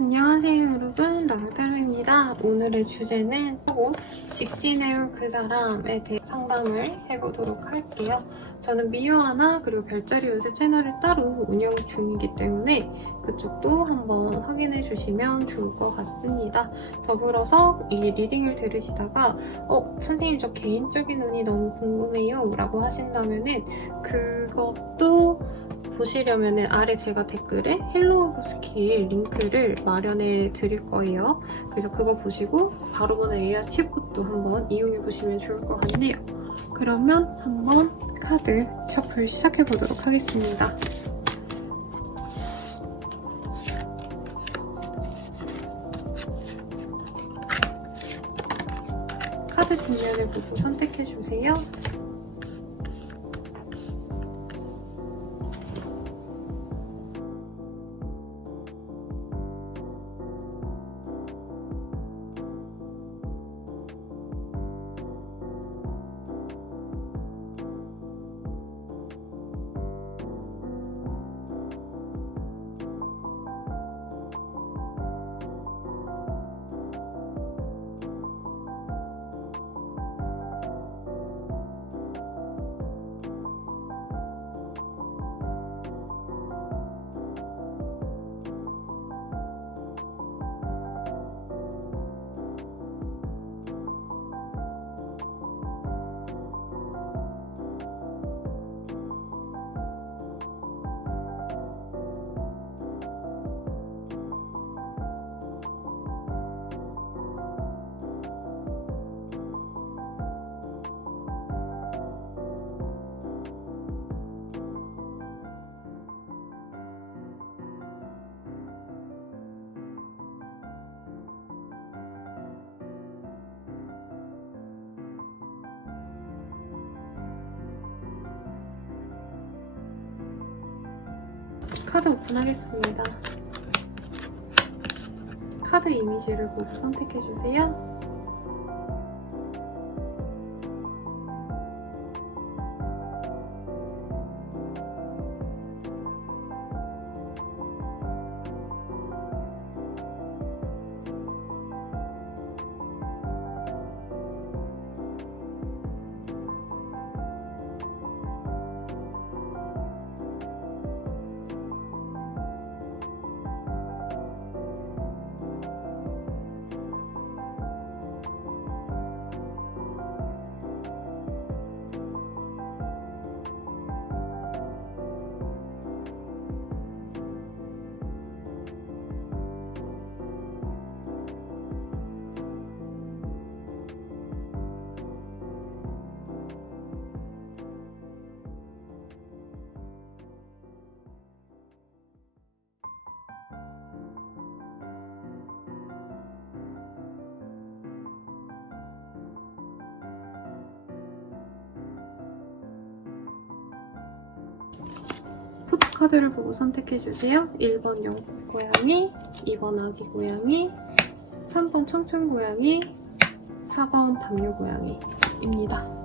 안녕하세요 여러분, 랑따루입니다. 오늘의 주제는 직진해올 그 사람에 대해 상담을 해보도록 할게요. 저는 미유아나 그리고 별자리 요새 채널을 따로 운영 중이기 때문에 그쪽도 한번 확인해 주시면 좋을 것 같습니다. 더불어서 이 리딩을 들으시다가 선생님 저 개인적인 운이 너무 궁금해요 라고 하신다면은 그것도 보시려면 아래 제가 댓글에 헬로우 오브 스킬 링크를 마련해 드릴 거예요. 그래서 그거 보시고 바로 보는 AR 팁도 한번 이용해 보시면 좋을 것 같네요. 그러면 한번 카드 셔플 시작해 보도록 하겠습니다. 카드 뒷면을 보고 선택해 주세요. 카드 오픈하겠습니다. 카드 이미지를 보고 선택해주세요. 포토카드를 보고 선택해주세요. 1번 영국고양이, 2번 아기고양이, 3번 청춘고양이, 4번 담요고양이입니다.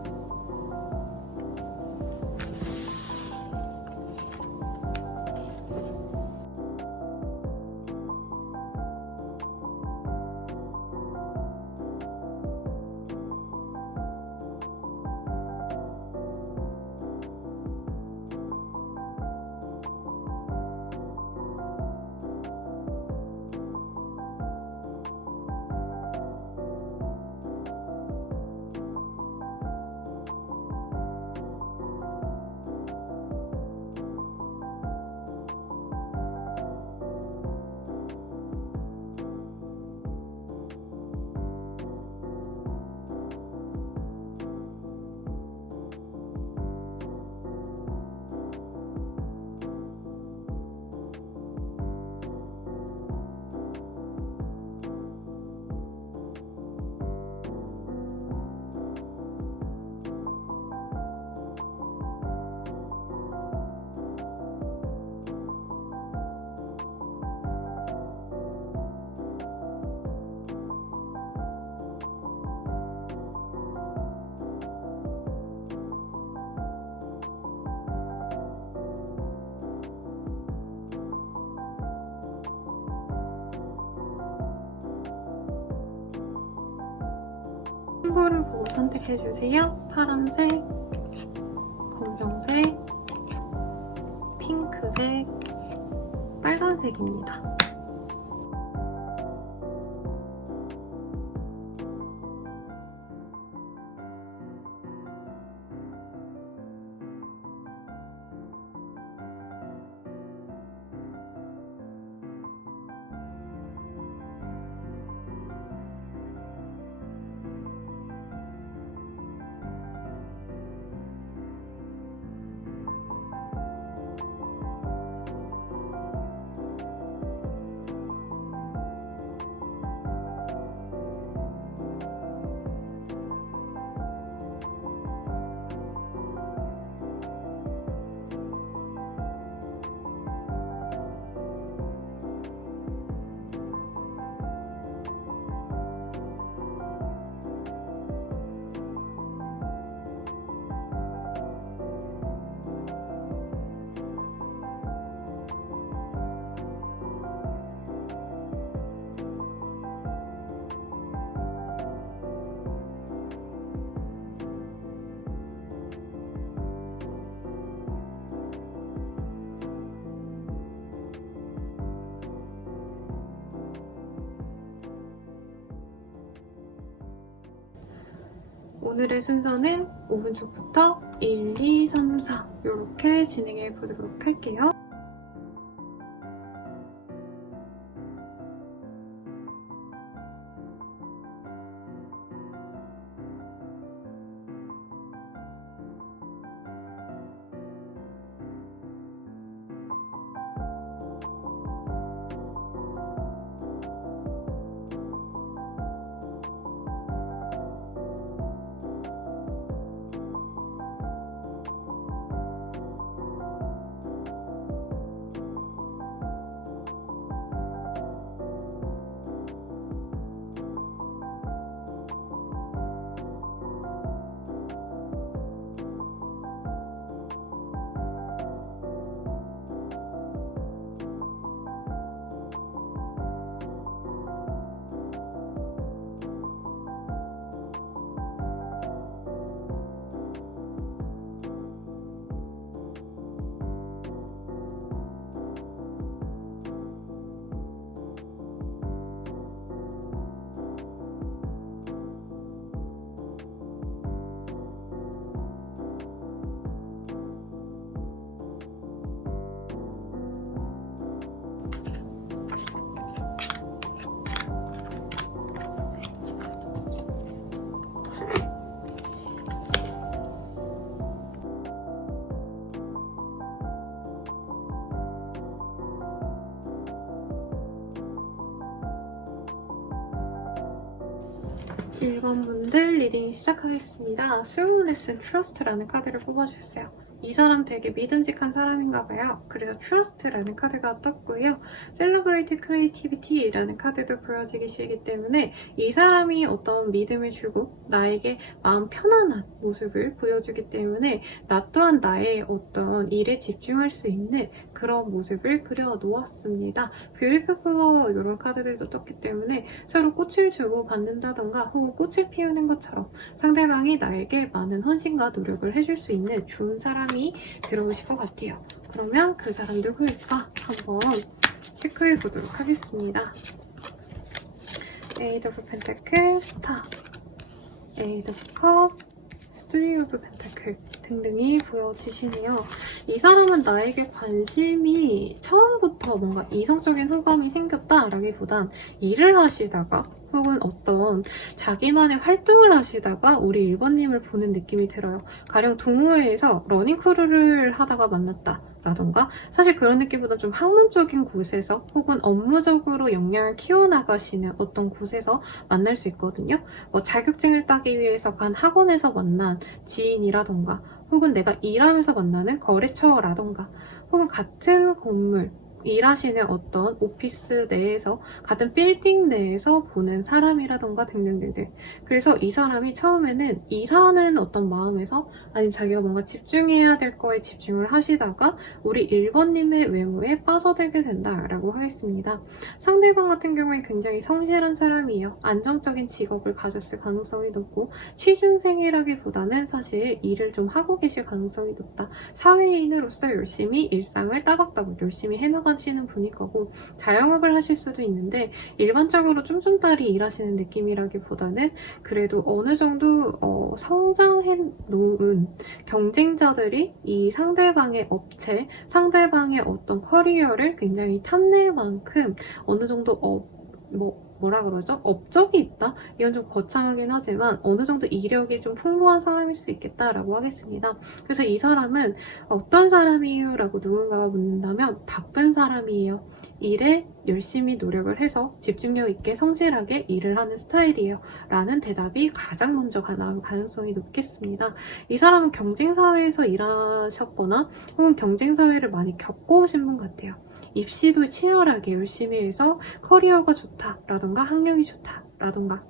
심볼을 보고 선택해주세요. 파란색, 검정색, 핑크색, 빨간색입니다. 오늘의 순서는 오른쪽부터 1, 2, 3, 4 이렇게 진행해 보도록 할게요. 일 번 분들 리딩 시작하겠습니다. 스윙 레슨 트러스트라는 카드를 뽑아주셨어요. 이 사람 되게 믿음직한 사람인가 봐요. 그래서 트러스트라는 카드가 떴고요. Celebrate Creativity라는 카드도 보여지기 때문에 이 사람이 어떤 믿음을 주고 나에게 마음 편안한 모습을 보여주기 때문에 나 또한 나의 어떤 일에 집중할 수 있는 그런 모습을 그려놓았습니다. 뷰티풀 플라워 이런 카드들도 떴기 때문에 서로 꽃을 주고 받는다던가 혹은 꽃을 피우는 것처럼 상대방이 나에게 많은 헌신과 노력을 해줄 수 있는 좋은 사람이 들어오실 것 같아요. 그러면 그 사람 누구일까 한번 체크해 보도록 하겠습니다. 에이드 오브 펜타클, 스타, 에이드 오브 컵, 스리 오브 펜타클 등등이 보여지시네요. 이 사람은 나에게 관심이 처음부터 뭔가 이성적인 호감이 생겼다라기보단 일을 하시다가 혹은 어떤 자기만의 활동을 하시다가 우리 1번님을 보는 느낌이 들어요. 가령 동호회에서 러닝크루를 하다가 만났다 라던가 사실 그런 느낌보다 좀 학문적인 곳에서 혹은 업무적으로 역량을 키워나가시는 어떤 곳에서 만날 수 있거든요. 뭐 자격증을 따기 위해서 간 학원에서 만난 지인이라던가 혹은 내가 일하면서 만나는 거래처라던가 혹은 같은 건물 일하시는 어떤 오피스 내에서 같은 빌딩 내에서 보는 사람이라던가 등등등등. 그래서 이 사람이 처음에는 일하는 어떤 마음에서 아니면 자기가 뭔가 집중해야 될 거에 집중을 하시다가 우리 1번님의 외모에 빠져들게 된다라고 하겠습니다. 상대방 같은 경우에 굉장히 성실한 사람이에요. 안정적인 직업을 가졌을 가능성이 높고 취준생이라기보다는 사실 일을 좀 하고 계실 가능성이 높다. 사회인으로서 열심히 일상을 따박따박 열심히 해나가시는 분일 거고 자영업을 하실 수도 있는데 일반적으로 쫌쫌따리 일하시는 느낌이라기보다는 그래도 어느 정도 성장해 놓은 경쟁자들이 이 상대방의 업체, 상대방의 어떤 커리어를 굉장히 탐낼 만큼 어느 정도 뭐라 그러죠? 업적이 있다? 이건 좀 거창하긴 하지만 어느 정도 이력이 좀 풍부한 사람일 수 있겠다라고 하겠습니다. 그래서 이 사람은 어떤 사람이에요? 라고 누군가가 묻는다면 바쁜 사람이에요. 일에 열심히 노력을 해서 집중력 있게 성실하게 일을 하는 스타일이에요. 라는 대답이 가장 먼저 나올 가능성이 높겠습니다. 이 사람은 경쟁사회에서 일하셨거나 혹은 경쟁사회를 많이 겪어오신 분 같아요. 입시도 치열하게 열심히 해서 커리어가 좋다라던가 학력이 좋다라던가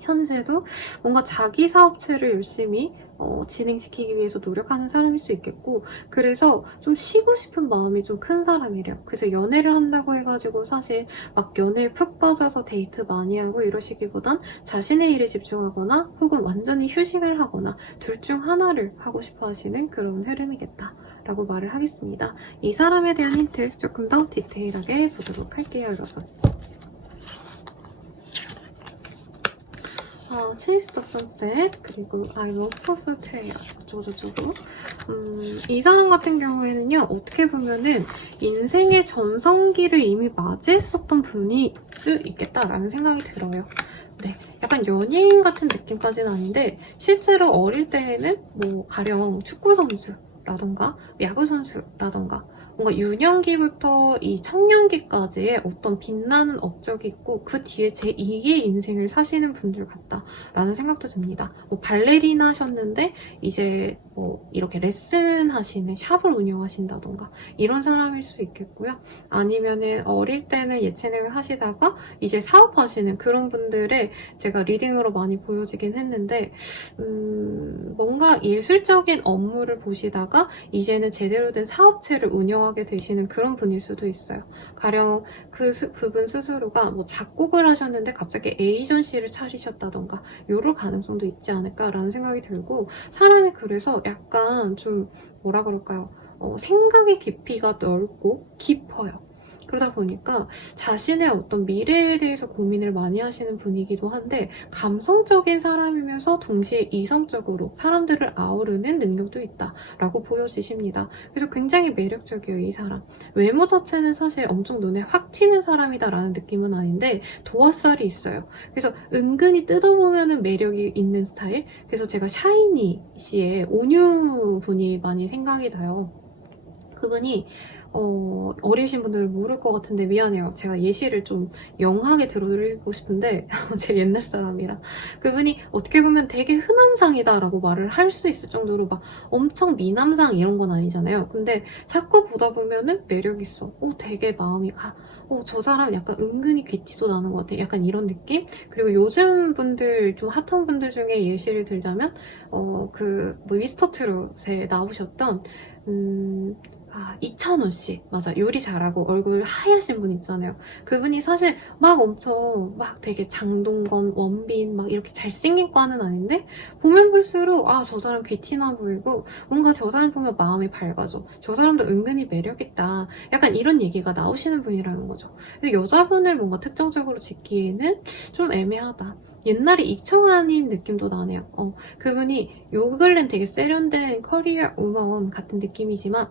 현재도 뭔가 자기 사업체를 열심히 진행시키기 위해서 노력하는 사람일 수 있겠고 그래서 좀 쉬고 싶은 마음이 좀 큰 사람이래요. 그래서 연애를 한다고 해가지고 사실 막 연애에 푹 빠져서 데이트 많이 하고 이러시기보단 자신의 일에 집중하거나 혹은 완전히 휴식을 하거나 둘 중 하나를 하고 싶어 하시는 그런 흐름이겠다 라고 말을 하겠습니다. 이 사람에 대한 힌트 조금 더 디테일하게 보도록 할게요, 여러분. 체이스 더 선셋 그리고 I love 퍼스트 트레이어 어쩌고저쩌고 이 사람 같은 경우에는요 어떻게 보면은 인생의 전성기를 이미 맞이했었던 분일 수 있겠다라는 생각이 들어요. 네, 약간 연예인 같은 느낌까지는 아닌데 실제로 어릴 때에는 뭐 가령 축구 선수라던가 야구 선수라던가 뭔가 유년기부터 이 청년기까지의 어떤 빛나는 업적이 있고 그 뒤에 제2의 인생을 사시는 분들 같다라는 생각도 듭니다. 뭐 발레리나 하셨는데 이제 뭐 이렇게 레슨 하시는 샵을 운영하신다던가 이런 사람일 수 있겠고요. 아니면은 어릴 때는 예체능을 하시다가 이제 사업하시는 그런 분들의 제가 리딩으로 많이 보여지긴 했는데 뭔가 예술적인 업무를 보시다가 이제는 제대로 된 사업체를 운영하게 되시는 그런 분일 수도 있어요. 가령 그분 스스로가 뭐 작곡을 하셨는데 갑자기 에이전시를 차리셨다던가 이럴 가능성도 있지 않을까라는 생각이 들고 사람이 그래서 약간 좀 뭐라 그럴까요? 생각의 깊이가 넓고 깊어요. 그러다 보니까 자신의 어떤 미래에 대해서 고민을 많이 하시는 분이기도 한데 감성적인 사람이면서 동시에 이성적으로 사람들을 아우르는 능력도 있다라고 보여지십니다. 그래서 굉장히 매력적이에요, 이 사람. 외모 자체는 사실 엄청 눈에 확 튀는 사람이다라는 느낌은 아닌데 도화살이 있어요. 그래서 은근히 뜯어보면 매력이 있는 스타일? 그래서 제가 샤이니 씨의 온유 분이 많이 생각이 나요. 그분이 어리신 분들은 모를 것 같은데 미안해요. 제가 예시를 좀 영하게 들어드리고 싶은데 제 옛날 사람이라 그분이 어떻게 보면 되게 흔한 상이다라고 말을 할 수 있을 정도로 막 엄청 미남상 이런 건 아니잖아요. 근데 자꾸 보다 보면은 매력 있어. 되게 마음이 가. 저 사람 약간 은근히 귀티도 나는 것 같아. 약간 이런 느낌? 그리고 요즘 분들, 좀 핫한 분들 중에 예시를 들자면, 뭐 미스터 트롯에 나오셨던, 이찬원 씨. 맞아. 요리 잘하고 얼굴 하얘신 분 있잖아요. 그분이 사실 막 엄청 막 되게 장동건, 원빈 막 이렇게 잘생긴 과는 아닌데 보면 볼수록 저 사람 귀티나 보이고 뭔가 저 사람 보면 마음이 밝아져. 저 사람도 은근히 매력있다. 약간 이런 얘기가 나오시는 분이라는 거죠. 근데 여자분을 뭔가 특정적으로 짓기에는 좀 애매하다. 옛날에 이청아님 느낌도 나네요. 그분이 요 근래는 되게 세련된 커리어 우먼 같은 느낌이지만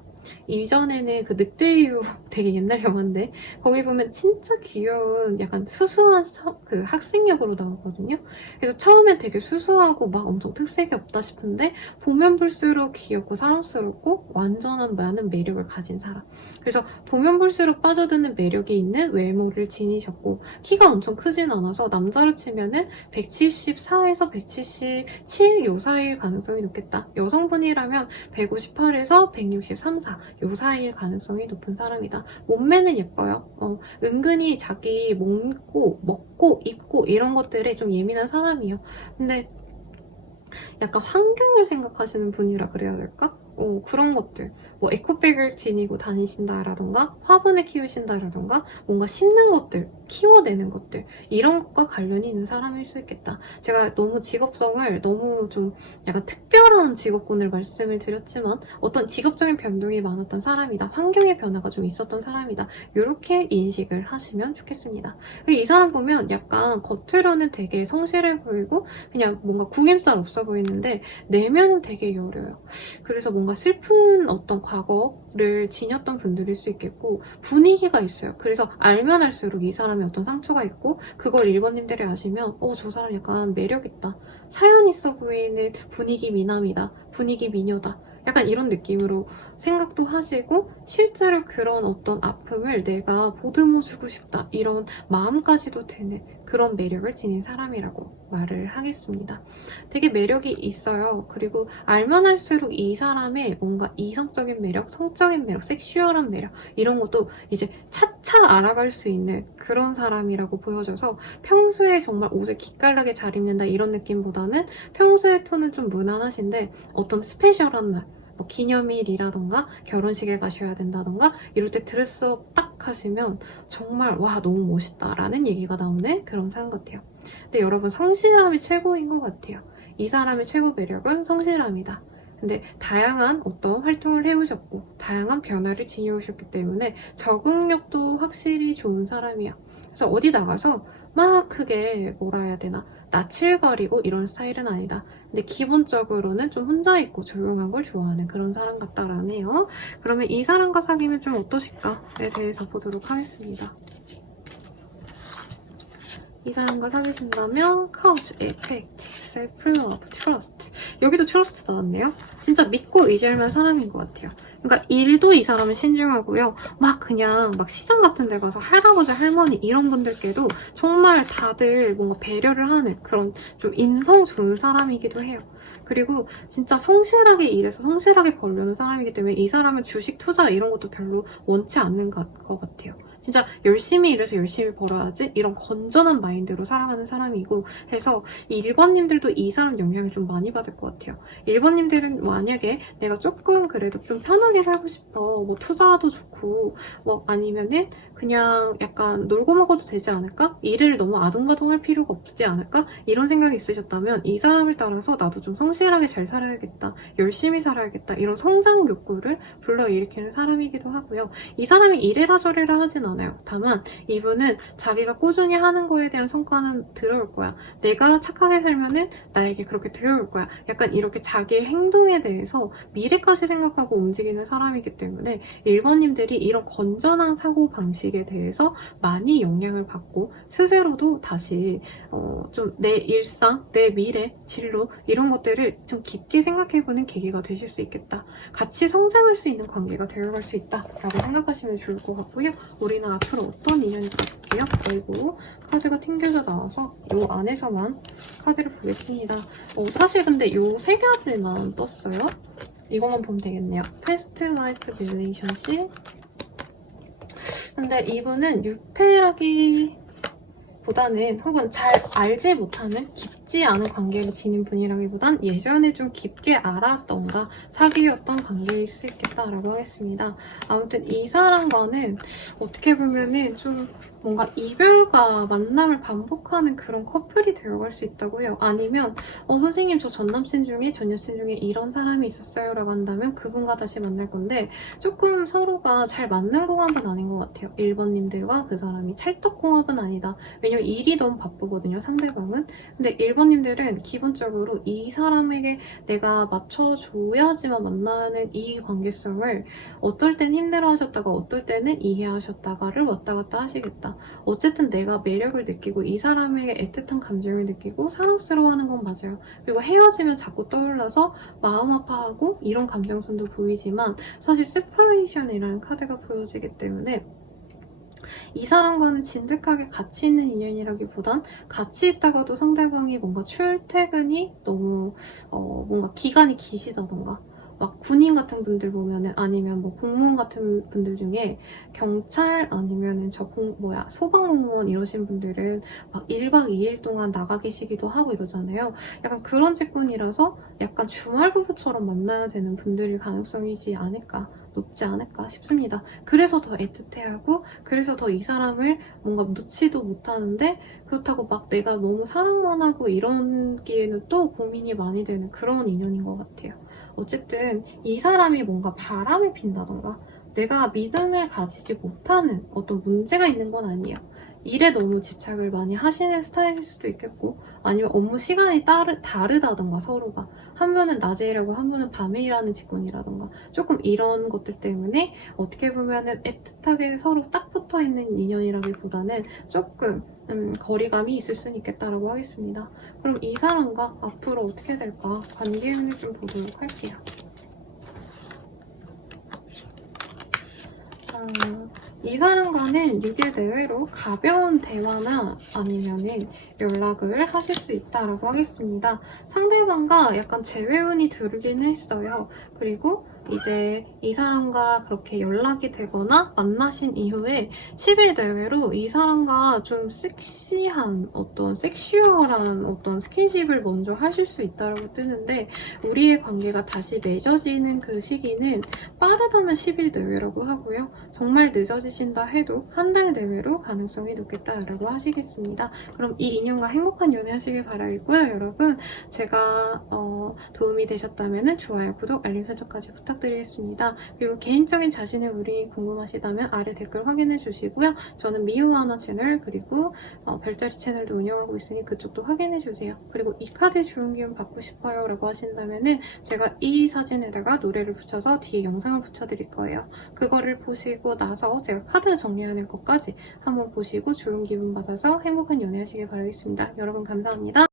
이전에는 그 늑대 이후 되게 옛날 영화인데 거기 보면 진짜 귀여운 약간 수수한 그 학생 역으로 나오거든요. 그래서 처음엔 되게 수수하고 막 엄청 특색이 없다 싶은데 보면 볼수록 귀엽고 사랑스럽고 완전한 많은 매력을 가진 사람. 그래서 보면 볼수록 빠져드는 매력이 있는 외모를 지니셨고 키가 엄청 크진 않아서 남자로 치면은 174에서 177 요 사이일 가능성이 높겠다. 여성분이라면 158에서 163, 4 않다. 요 사이일 가능성이 높은 사람이다. 몸매는 예뻐요. 은근히 자기 먹고 입고 이런 것들에 좀 예민한 사람이에요. 근데 약간 환경을 생각하시는 분이라 그래야 될까? 그런 것들. 뭐 에코백을 지니고 다니신다라던가 화분을 키우신다라던가 뭔가 심는 것들, 키워내는 것들 이런 것과 관련이 있는 사람일 수 있겠다. 제가 너무 직업성을 너무 좀 약간 특별한 직업군을 말씀을 드렸지만 어떤 직업적인 변동이 많았던 사람이다. 환경의 변화가 좀 있었던 사람이다. 이렇게 인식을 하시면 좋겠습니다. 이 사람 보면 약간 겉으로는 되게 성실해 보이고 그냥 뭔가 구김살 없어 보이는데 내면은 되게 여려요. 그래서 뭔가 슬픈 어떤 과거를 지녔던 분들일 수 있겠고 분위기가 있어요. 그래서 알면 알수록 이 사람이 어떤 상처가 있고 그걸 1번님들이 아시면 저 사람 약간 매력있다. 사연 있어 보이는 분위기 미남이다. 분위기 미녀다. 약간 이런 느낌으로 생각도 하시고 실제로 그런 어떤 아픔을 내가 보듬어주고 싶다. 이런 마음까지도 드는 그런 매력을 지닌 사람이라고 말을 하겠습니다. 되게 매력이 있어요. 그리고 알면 할수록 이 사람의 뭔가 이성적인 매력, 성적인 매력, 섹슈얼한 매력 이런 것도 이제 차차 알아갈 수 있는 그런 사람이라고 보여져서 평소에 정말 옷을 기깔나게 잘 입는다 이런 느낌보다는 평소의 톤은 좀 무난하신데 어떤 스페셜한 날 뭐 기념일이라던가 결혼식에 가셔야 된다던가 이럴 때 드레스업 딱 하시면 정말 와 너무 멋있다 라는 얘기가 나오는 그런 사람 같아요. 근데 여러분 성실함이 최고인 것 같아요. 이 사람의 최고 매력은 성실함이다. 근데 다양한 어떤 활동을 해오셨고 다양한 변화를 지녀오셨기 때문에 적응력도 확실히 좋은 사람이야. 그래서 어디 나가서 막 크게 뭐라 해야 되나 낯을가리고 이런 스타일은 아니다. 근데 기본적으로는 좀 혼자 있고 조용한 걸 좋아하는 그런 사람 같다라네요. 그러면 이 사람과 사귀면 좀 어떠실까에 대해서 보도록 하겠습니다. 이 사람과 사귀신다면 카우스, 에펙트, 셀프 러브, 트러스트 여기도 트러스트 나왔네요. 진짜 믿고 의지할 사람인 것 같아요. 그러니까 일도 이 사람은 신중하고요. 막 그냥 막 시장 같은 데 가서 할아버지, 할머니 이런 분들께도 정말 다들 뭔가 배려를 하는 그런 좀 인성 좋은 사람이기도 해요. 그리고 진짜 성실하게 일해서 성실하게 벌려는 사람이기 때문에 이 사람은 주식 투자 이런 것도 별로 원치 않는 것 같아요. 진짜 열심히 일해서 열심히 벌어야지 이런 건전한 마인드로 살아가는 사람이고 해서 1번님들도 이 사람 영향을 좀 많이 받을 것 같아요. 1번님들은 만약에 내가 조금 그래도 좀 편하게 살고 싶어 뭐 투자도 좋고 뭐 아니면은 그냥 약간 놀고 먹어도 되지 않을까? 일을 너무 아동바동할 필요가 없지 않을까? 이런 생각이 있으셨다면 이 사람을 따라서 나도 좀 성실하게 잘 살아야겠다. 열심히 살아야겠다. 이런 성장 욕구를 불러일으키는 사람이기도 하고요. 이 사람이 이래라 저래라 하진 않아요. 다만 이분은 자기가 꾸준히 하는 거에 대한 성과는 들어올 거야. 내가 착하게 살면은 나에게 그렇게 들어올 거야. 약간 이렇게 자기의 행동에 대해서 미래까지 생각하고 움직이는 사람이기 때문에 1번님들이 이런 건전한 사고방식에 대해서 많이 영향을 받고 스스로도 다시 좀 내 일상, 내 미래, 진로 이런 것들을 좀 깊게 생각해보는 계기가 되실 수 있겠다. 같이 성장할 수 있는 관계가 되어갈 수 있다 라고 생각하시면 좋을 것 같고요. 우리는 앞으로 어떤 인연이 될게요. 그리고 카드가 튕겨져 나와서 이 안에서만 카드를 보겠습니다. 사실 근데 이 세 가지만 떴어요. 이것만 보면 되겠네요. Past Life Relationship. 근데 이분은 유패라기보다는 혹은 잘 알지 못하는 깊지 않은 관계를 지닌 분이라기보단 예전에 좀 깊게 알았던가 사귀었던 관계일 수 있겠다라고 하겠습니다. 아무튼 이 사람과는 어떻게 보면은 좀 뭔가 이별과 만남을 반복하는 그런 커플이 되어갈 수 있다고 해요. 아니면 선생님 저 전 남친 중에 전 여친 중에 이런 사람이 있었어요 라고 한다면 그분과 다시 만날 건데 조금 서로가 잘 맞는 궁합은 아닌 것 같아요. 1번님들과 그 사람이 찰떡궁합은 아니다. 왜냐면 일이 너무 바쁘거든요, 상대방은. 근데 1번님들은 기본적으로 이 사람에게 내가 맞춰줘야지만 만나는 이 관계성을 어떨 땐 힘들어하셨다가 어떨 때는 이해하셨다가를 왔다 갔다 하시겠다. 어쨌든 내가 매력을 느끼고 이 사람에게 애틋한 감정을 느끼고 사랑스러워하는 건 맞아요. 그리고 헤어지면 자꾸 떠올라서 마음 아파하고 이런 감정선도 보이지만 사실 세퍼레이션이라는 카드가 보여지기 때문에 이 사람과는 진득하게 같이 있는 인연이라기보단 같이 있다가도 상대방이 뭔가 출퇴근이 너무 뭔가 기간이 기시다던가 막 군인 같은 분들 보면은 아니면 뭐 공무원 같은 분들 중에 경찰 아니면은 소방공무원 이러신 분들은 막 1박 2일 동안 나가 계시기도 하고 이러잖아요. 약간 그런 직군이라서 약간 주말부부처럼 만나야 되는 분들일 가능성이지 않을까, 높지 않을까 싶습니다. 그래서 더 애틋해하고 그래서 더 이 사람을 뭔가 놓지도 못하는데 그렇다고 막 내가 너무 사랑만 하고 이런기에는 또 고민이 많이 되는 그런 인연인 것 같아요. 어쨌든 이 사람이 뭔가 바람을 핀다던가 내가 믿음을 가지지 못하는 어떤 문제가 있는 건 아니에요. 일에 너무 집착을 많이 하시는 스타일일 수도 있겠고 아니면 업무 시간이 다르다던가 서로가 한 분은 낮에 일하고 한 분은 밤에 일하는 직군이라던가 조금 이런 것들 때문에 어떻게 보면은 애틋하게 서로 딱 붙어있는 인연이라기보다는 조금 거리감이 있을 수는 있겠다라고 하겠습니다. 그럼 이 사람과 앞으로 어떻게 될까 관계운을 좀 보도록 할게요. 이 사람과는 6일 내외로 가벼운 대화나 아니면은 연락을 하실 수 있다라고 하겠습니다. 상대방과 약간 재회운이 들긴 했어요. 그리고 이제 이 사람과 그렇게 연락이 되거나 만나신 이후에 10일 내외로 이 사람과 좀 섹시한 섹슈얼한 어떤 스킨십을 먼저 하실 수 있다라고 뜨는데 우리의 관계가 다시 맺어지는 그 시기는 빠르다면 10일 내외라고 하고요. 정말 늦어지신다 해도 한 달 내외로 가능성이 높겠다라고 하시겠습니다. 그럼 이 인연과 행복한 연애 하시길 바라겠고요. 여러분 제가 도움이 되셨다면 좋아요, 구독, 알림 설정까지 부탁드리겠습니다. 그리고 개인적인 자신의 운이 궁금하시다면 아래 댓글 확인해 주시고요. 저는 미우하나 채널 그리고 별자리 채널도 운영하고 있으니 그쪽도 확인해 주세요. 그리고 이 카드 좋은 기운 받고 싶어요 라고 하신다면 제가 이 사진에다가 노래를 붙여서 뒤에 영상을 붙여드릴 거예요. 그거를 보시고 나서 제가 카드 정리하는 것까지 한번 보시고 좋은 기분 받아서 행복한 연애 하시길 바라겠습니다. 여러분 감사합니다.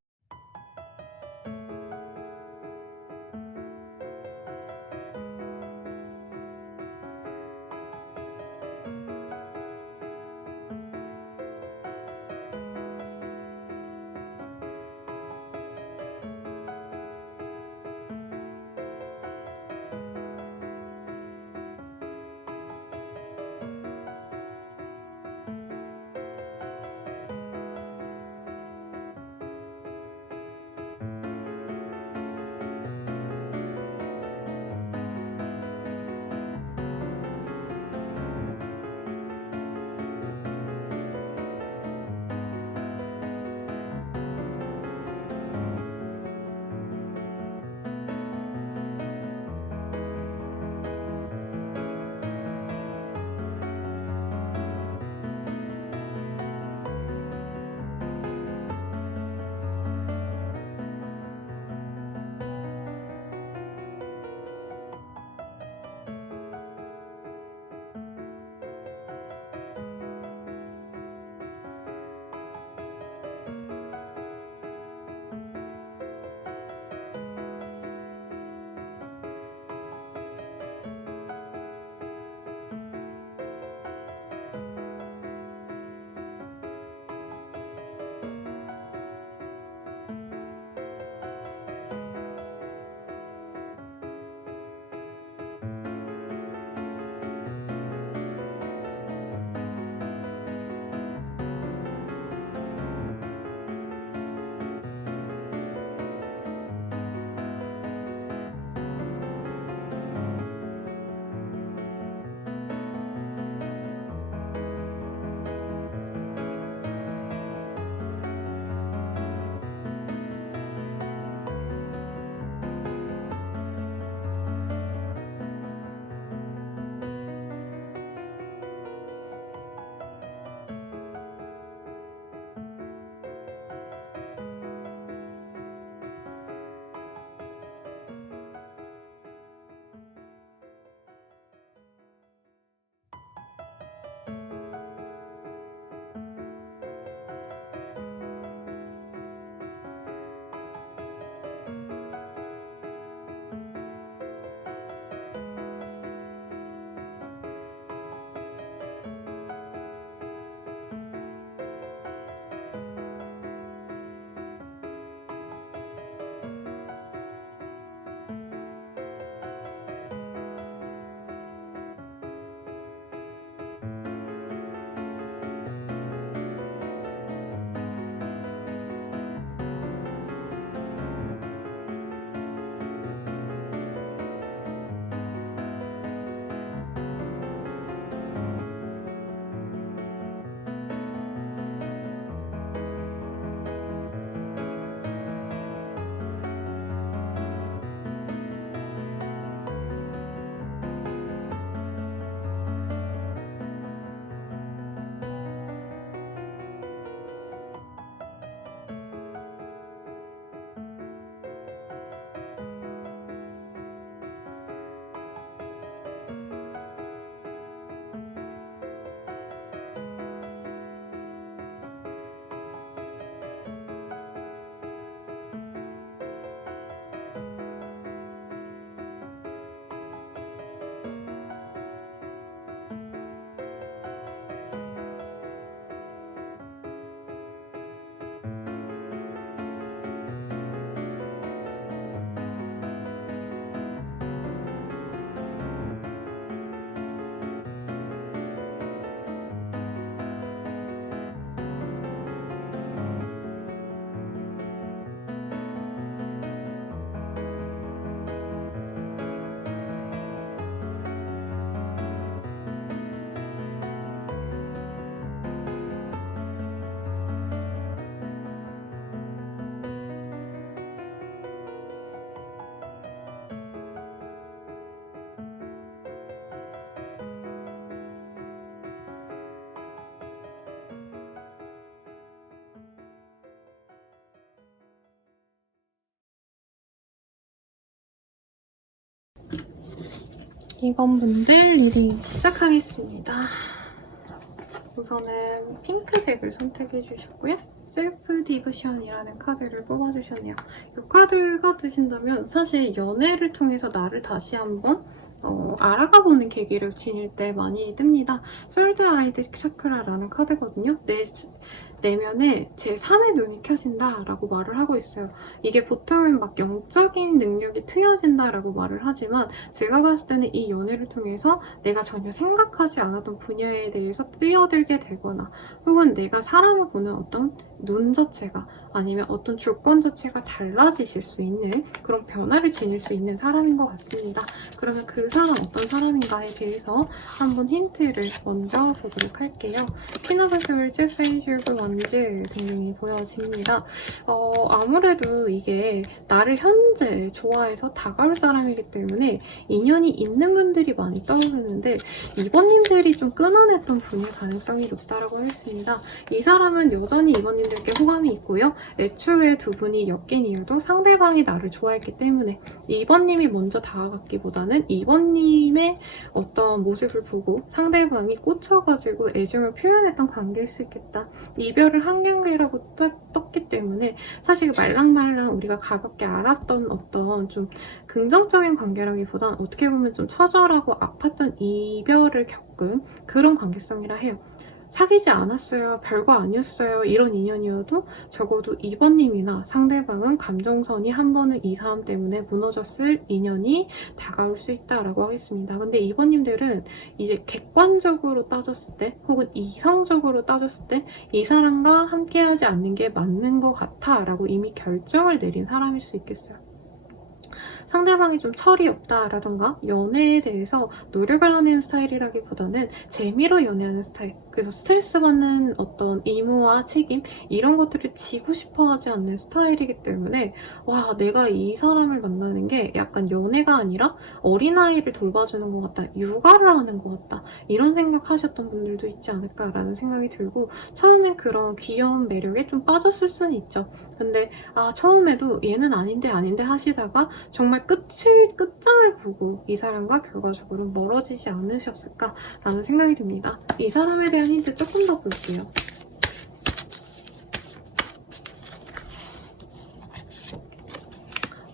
이번 분들 리딩 시작하겠습니다. 우선은 핑크색을 선택해 주셨고요. 셀프 디브션이라는 카드를 뽑아주셨네요. 이 카드가 뜨신다면 사실 연애를 통해서 나를 다시 한번 알아가보는 계기를 지닐 때 많이 뜹니다. 솔드 아이드 차크라라는 카드거든요. 내면에 제3의 눈이 켜진다 라고 말을 하고 있어요. 이게 보통은 막 영적인 능력이 트여진다 라고 말을 하지만 제가 봤을 때는 이 연애를 통해서 내가 전혀 생각하지 않았던 분야에 대해서 뛰어들게 되거나 혹은 내가 사람을 보는 어떤 눈 자체가 아니면 어떤 조건 자체가 달라지실 수 있는 그런 변화를 지닐 수 있는 사람인 것 같습니다. 그러면 그 사람 어떤 사람인가에 대해서 한번 힌트를 먼저 보도록 할게요. 퀸 오브 스월즈, 페이지 오브 원즈 등등이 보여집니다. 아무래도 이게 나를 현재 좋아해서 다가올 사람이기 때문에 인연이 있는 분들이 많이 떠오르는데 이번님들이 좀 끊어냈던 분일 가능성이 높다라고 했습니다. 이 사람은 여전히 이번님들께 호감이 있고요. 애초에 두 분이 엮인 이유도 상대방이 나를 좋아했기 때문에 2번님이 먼저 다가갔기보다는 2번님의 어떤 모습을 보고 상대방이 꽂혀가지고 애정을 표현했던 관계일 수 있겠다. 이별을 한 경계라고 떴기 때문에 사실 말랑말랑 우리가 가볍게 알았던 어떤 좀 긍정적인 관계라기보단 어떻게 보면 좀 처절하고 아팠던 이별을 겪은 그런 관계성이라 해요. 사귀지 않았어요, 별거 아니었어요 이런 인연이어도 적어도 2번님이나 상대방은 감정선이 한 번은 이 사람 때문에 무너졌을 인연이 다가올 수 있다라고 하겠습니다. 근데 2번님들은 이제 객관적으로 따졌을 때 혹은 이성적으로 따졌을 때 이 사람과 함께하지 않는 게 맞는 것 같아 라고 이미 결정을 내린 사람일 수 있겠어요. 상대방이 좀 철이 없다라던가 연애에 대해서 노력을 하는 스타일이라기보다는 재미로 연애하는 스타일. 그래서 스트레스 받는 어떤 의무와 책임 이런 것들을 지고 싶어 하지 않는 스타일이기 때문에 와 내가 이 사람을 만나는 게 약간 연애가 아니라 어린아이를 돌봐주는 것 같다. 육아를 하는 것 같다. 이런 생각하셨던 분들도 있지 않을까라는 생각이 들고 처음엔 그런 귀여운 매력에 좀 빠졌을 수는 있죠. 근데 처음에도 얘는 아닌데 하시다가 정말 끝장을 보고 이 사람과 결과적으로 멀어지지 않으셨을까라는 생각이 듭니다. 이 사람에 대한 힌트 조금 더 볼게요.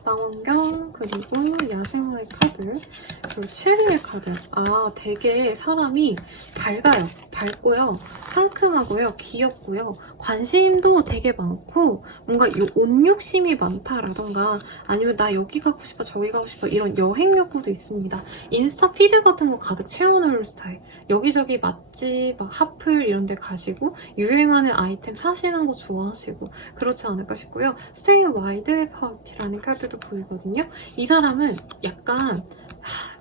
망원경, 그리고 야생화의 카드, 그리고 체리의 카드. 되게 사람이 밝아요. 밝고요. 상큼하고요. 귀엽고요. 관심도 되게 많고 뭔가 옷 욕심이 많다라던가 아니면 나 여기 가고 싶어 저기 가고 싶어 이런 여행 욕구도 있습니다. 인스타 피드 같은 거 가득 채워놓을 스타일. 여기저기 맛집, 막 핫플 이런 데 가시고 유행하는 아이템 사시는 거 좋아하시고 그렇지 않을까 싶고요. Stay Wide Party라는 카드도 보이거든요. 이 사람은 약간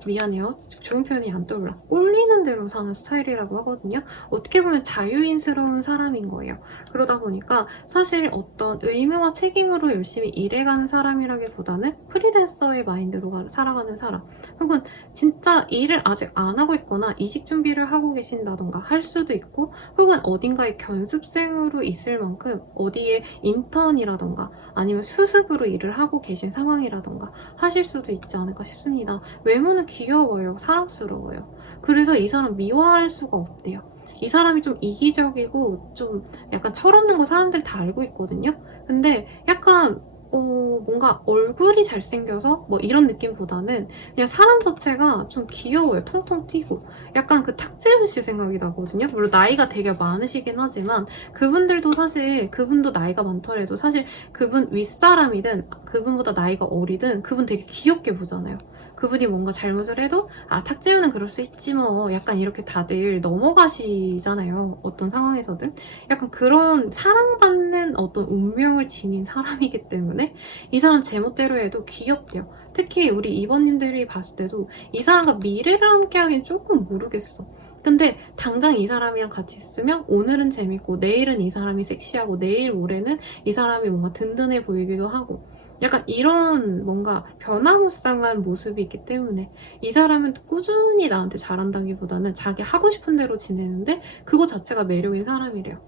미안해요. 좋은 표현이 안 떠올라. 꼴리는 대로 사는 스타일이라고 하거든요. 어떻게 보면 자유인스러운 사람인 거예요. 그러다 보니까 사실 어떤 의무와 책임으로 열심히 일해가는 사람이라기보다는 프리랜서의 마인드로 살아가는 사람. 혹은 진짜 일을 아직 안 하고 있거나 이직 준비를 하고 계신다던가 할 수도 있고 혹은 어딘가에 견습생으로 있을 만큼 어디에 인턴이라던가 아니면 수습으로 일을 하고 계신 상황이라던가 하실 수도 있지 않을까 싶습니다. 외모는 귀여워요. 사랑스러워요. 그래서 이 사람 미워할 수가 없대요. 이 사람이 좀 이기적이고 좀 약간 철없는 거 사람들이 다 알고 있거든요. 근데 약간 뭔가 얼굴이 잘생겨서 뭐 이런 느낌보다는 그냥 사람 자체가 좀 귀여워요. 통통 튀고 약간 그 탁재훈 씨 생각이 나거든요. 물론 나이가 되게 많으시긴 하지만 그분들도 사실 그분도 나이가 많더라도 사실 그분 윗사람이든 그분보다 나이가 어리든 그분 되게 귀엽게 보잖아요. 그분이 뭔가 잘못을 해도 탁재훈은 그럴 수 있지 뭐 약간 이렇게 다들 넘어가시잖아요. 어떤 상황에서든 약간 그런 사랑받는 어떤 운명을 지닌 사람이기 때문에 이 사람 제멋대로 해도 귀엽대요. 특히 우리 이번님들이 봤을 때도 이 사람과 미래를 함께 하긴 조금 모르겠어. 근데 당장 이 사람이랑 같이 있으면 오늘은 재밌고 내일은 이 사람이 섹시하고 내일 모레는 이 사람이 뭔가 든든해 보이기도 하고 약간 이런 뭔가 변화무쌍한 모습이 있기 때문에 이 사람은 꾸준히 나한테 잘한다기보다는 자기 하고 싶은 대로 지내는데 그거 자체가 매력인 사람이래요.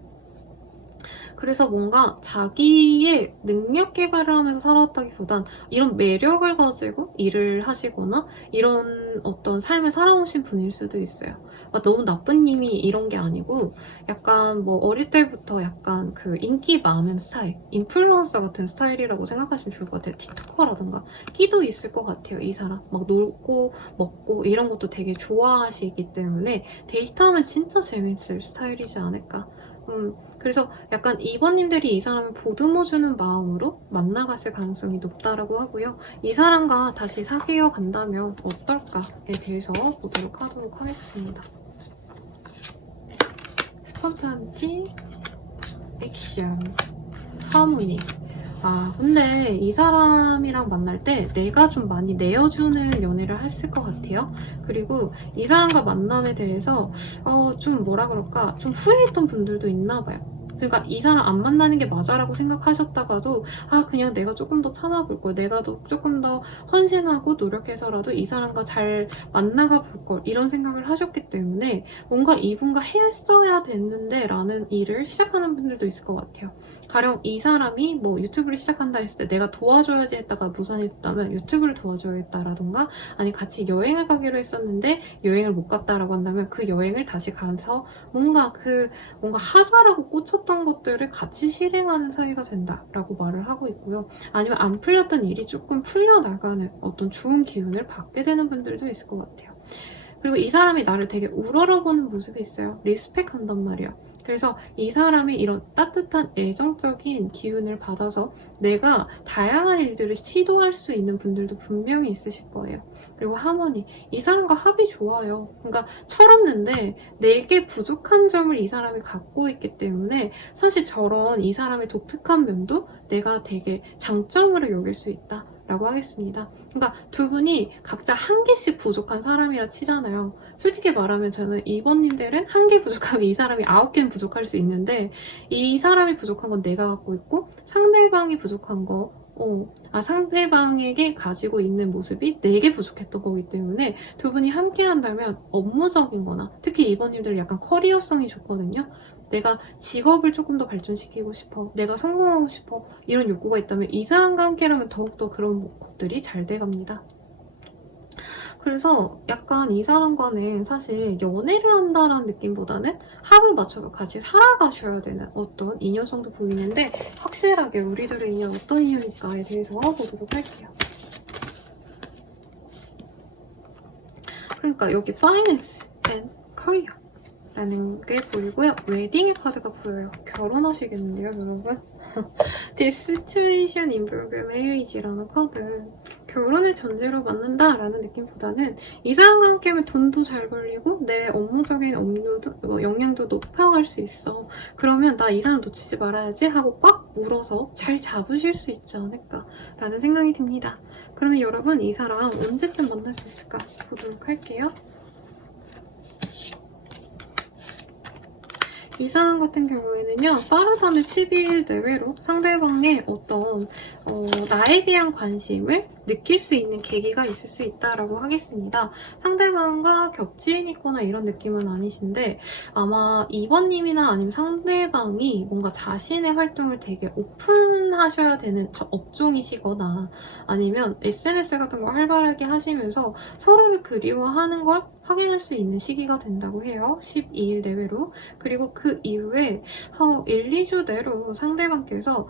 그래서 뭔가 자기의 능력 개발을 하면서 살아왔다기보단 이런 매력을 가지고 일을 하시거나 이런 어떤 삶을 살아오신 분일 수도 있어요. 막 너무 나쁜 님이 이런 게 아니고 약간 뭐 어릴 때부터 약간 그 인기 많은 스타일, 인플루언서 같은 스타일이라고 생각하시면 좋을 것 같아요. 틱토커라든가 끼도 있을 것 같아요. 이 사람 막 놀고 먹고 이런 것도 되게 좋아하시기 때문에 데이트하면 진짜 재밌을 스타일이지 않을까. 그래서 약간 2번님들이 이 사람을 보듬어주는 마음으로 만나갔을 가능성이 높다라고 하고요. 이 사람과 다시 사귀어 간다면 어떨까에 대해서 보도록 하도록 하겠습니다. 스폰타니티, 액션, 하모니. 근데 이 사람이랑 만날 때 내가 좀 많이 내어주는 연애를 했을 것 같아요. 그리고 이 사람과 만남에 대해서 좀 뭐라 그럴까, 좀 후회했던 분들도 있나 봐요. 그러니까 이 사람 안 만나는 게 맞아라고 생각하셨다가도 그냥 내가 조금 더 참아볼 걸, 내가 조금 더 헌신하고 노력해서라도 이 사람과 잘 만나가 볼 걸, 이런 생각을 하셨기 때문에 뭔가 이분과 했어야 됐는데 라는 일을 시작하는 분들도 있을 것 같아요. 가령 이 사람이 뭐 유튜브를 시작한다 했을 때 내가 도와줘야지 했다가 무산이 됐다면 유튜브를 도와줘야겠다라던가, 아니 같이 여행을 가기로 했었는데 여행을 못 갔다라고 한다면 그 여행을 다시 가서 뭔가 하자라고 꽂혔던 것들을 같이 실행하는 사이가 된다라고 말을 하고 있고요. 아니면 안 풀렸던 일이 조금 풀려나가는 어떤 좋은 기운을 받게 되는 분들도 있을 것 같아요. 그리고 이 사람이 나를 되게 우러러보는 모습이 있어요. 리스펙한단 말이야. 그래서 이 사람이 이런 따뜻한 애정적인 기운을 받아서 내가 다양한 일들을 시도할 수 있는 분들도 분명히 있으실 거예요. 그리고 하모니, 이 사람과 합이 좋아요. 그러니까 철없는데 내게 부족한 점을 이 사람이 갖고 있기 때문에 사실 저런 이 사람의 독특한 면도 내가 되게 장점으로 여길 수 있다 라고 하겠습니다. 그러니까 두 분이 각자 한 개씩 부족한 사람이라 치잖아요. 솔직히 말하면 저는 2번님들은 한 개 부족하면 이 사람이 9개는 부족할 수 있는데, 이 사람이 부족한 건 내가 갖고 있고 상대방이 부족한 거, 상대방에게 가지고 있는 모습이 4개 부족했던 거기 때문에 두 분이 함께 한다면 업무적인 거나, 특히 2번님들 약간 커리어성이 좋거든요. 내가 직업을 조금 더 발전시키고 싶어, 내가 성공하고 싶어, 이런 욕구가 있다면 이 사람과 함께라면 더욱더 그런 것들이 잘 돼갑니다. 그래서 약간 이 사람과는 사실 연애를 한다라는 느낌보다는 합을 맞춰서 같이 살아가셔야 되는 어떤 인연성도 보이는데, 확실하게 우리들의 인연 어떤 인연일까에 대해서 보도록 할게요. 그러니까 여기 Finance and Career 라는 게 보이고요. 웨딩의 카드가 보여요. 결혼하시겠는데요, 여러분? This situation involve marriage라는 카드. 결혼을 전제로 만난다라는 느낌보다는 이 사람과 함께하면 돈도 잘 벌리고 내 업무적인 업무도 역량도 높아갈 수 있어. 그러면 나 이 사람 놓치지 말아야지 하고 꽉 물어서 잘 잡으실 수 있지 않을까라는 생각이 듭니다. 그러면 여러분, 이 사람 언제쯤 만날 수 있을까 보도록 할게요. 이 사람 같은 경우에는요, 빠르다면 12일 내외로 상대방의 어떤 나에 대한 관심을 느낄 수 있는 계기가 있을 수 있다라고 하겠습니다. 상대방과 겹치인 있거나 이런 느낌은 아니신데, 아마 2번님이나 아니면 상대방이 뭔가 자신의 활동을 되게 오픈하셔야 되는 업종이시거나, 아니면 SNS 같은 거 활발하게 하시면서 서로를 그리워하는 걸 확인할 수 있는 시기가 된다고 해요. 12일 내외로. 그리고 그 이후에 1, 2주 내로 상대방께서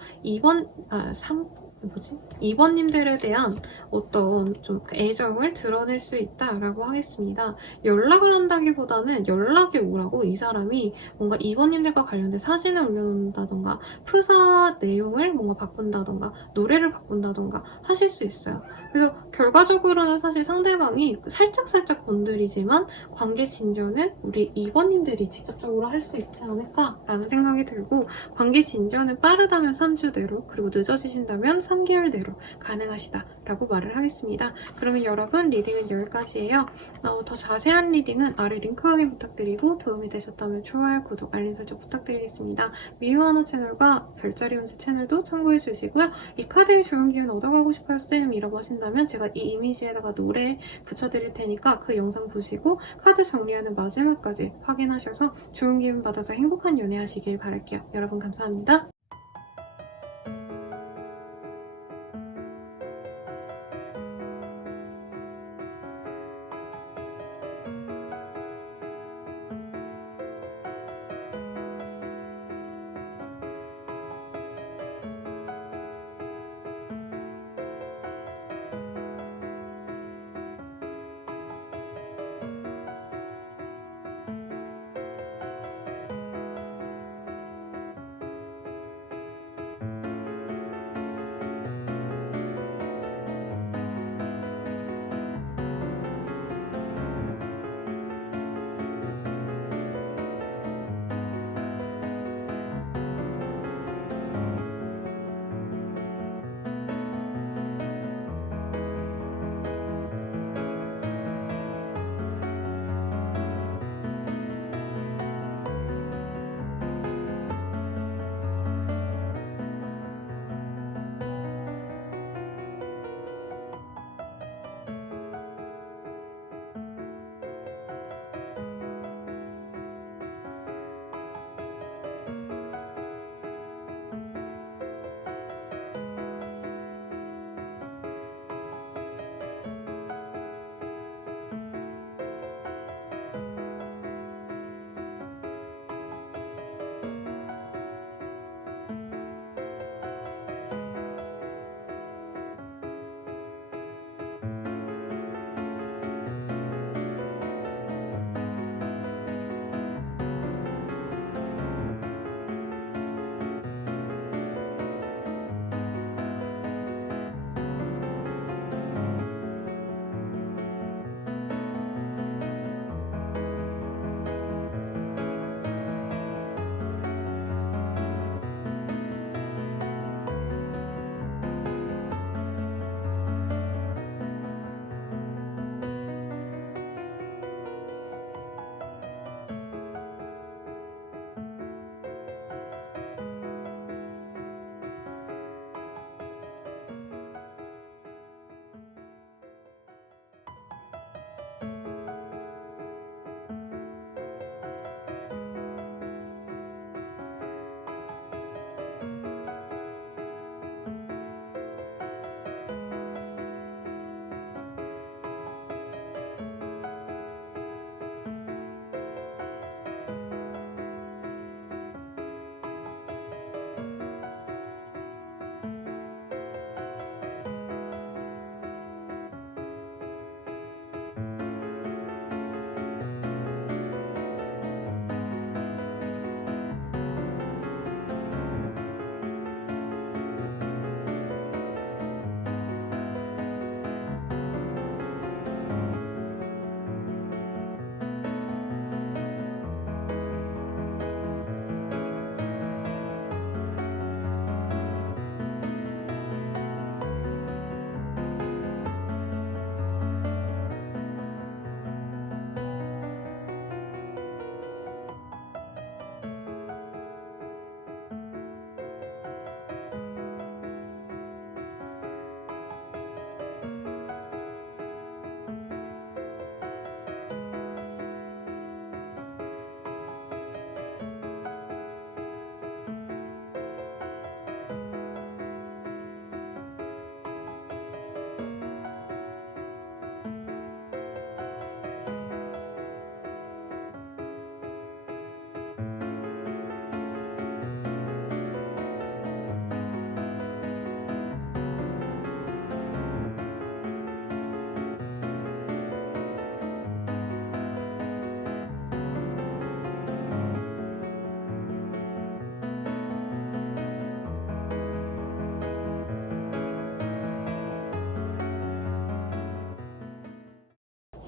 2번님들에 대한 어떤 좀 애정을 드러낼 수 있다라고 하겠습니다. 연락을 한다기보다는 연락이 오라고 이 사람이 뭔가 2번님들과 관련된 사진을 올려놓는다던가 프사 내용을 뭔가 바꾼다던가 노래를 바꾼다던가 하실 수 있어요. 그래서 결과적으로는 사실 상대방이 살짝살짝 건드리지만 관계 진전은 우리 2번님들이 직접적으로 할 수 있지 않을까라는 생각이 들고, 관계 진전은 빠르다면 3주 내로, 그리고 늦어지신다면 3개월 내로 가능하시다라고 말을 하겠습니다. 그러면 여러분, 리딩은 여기까지예요. 더 자세한 리딩은 아래 링크 확인 부탁드리고, 도움이 되셨다면 좋아요, 구독, 알림 설정 부탁드리겠습니다. 미유하나 채널과 별자리 운세 채널도 참고해 주시고요. 이 카드의 좋은 기운 얻어가고 싶어요 쌤이라고 하신다면 제가 이 이미지에다가 노래 붙여드릴 테니까 그 영상 보시고 카드 정리하는 마지막까지 확인하셔서 좋은 기운 받아서 행복한 연애 하시길 바랄게요. 여러분 감사합니다.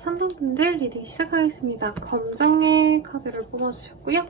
3번 분들 리딩 시작하겠습니다. 검정의 카드를 뽑아주셨고요.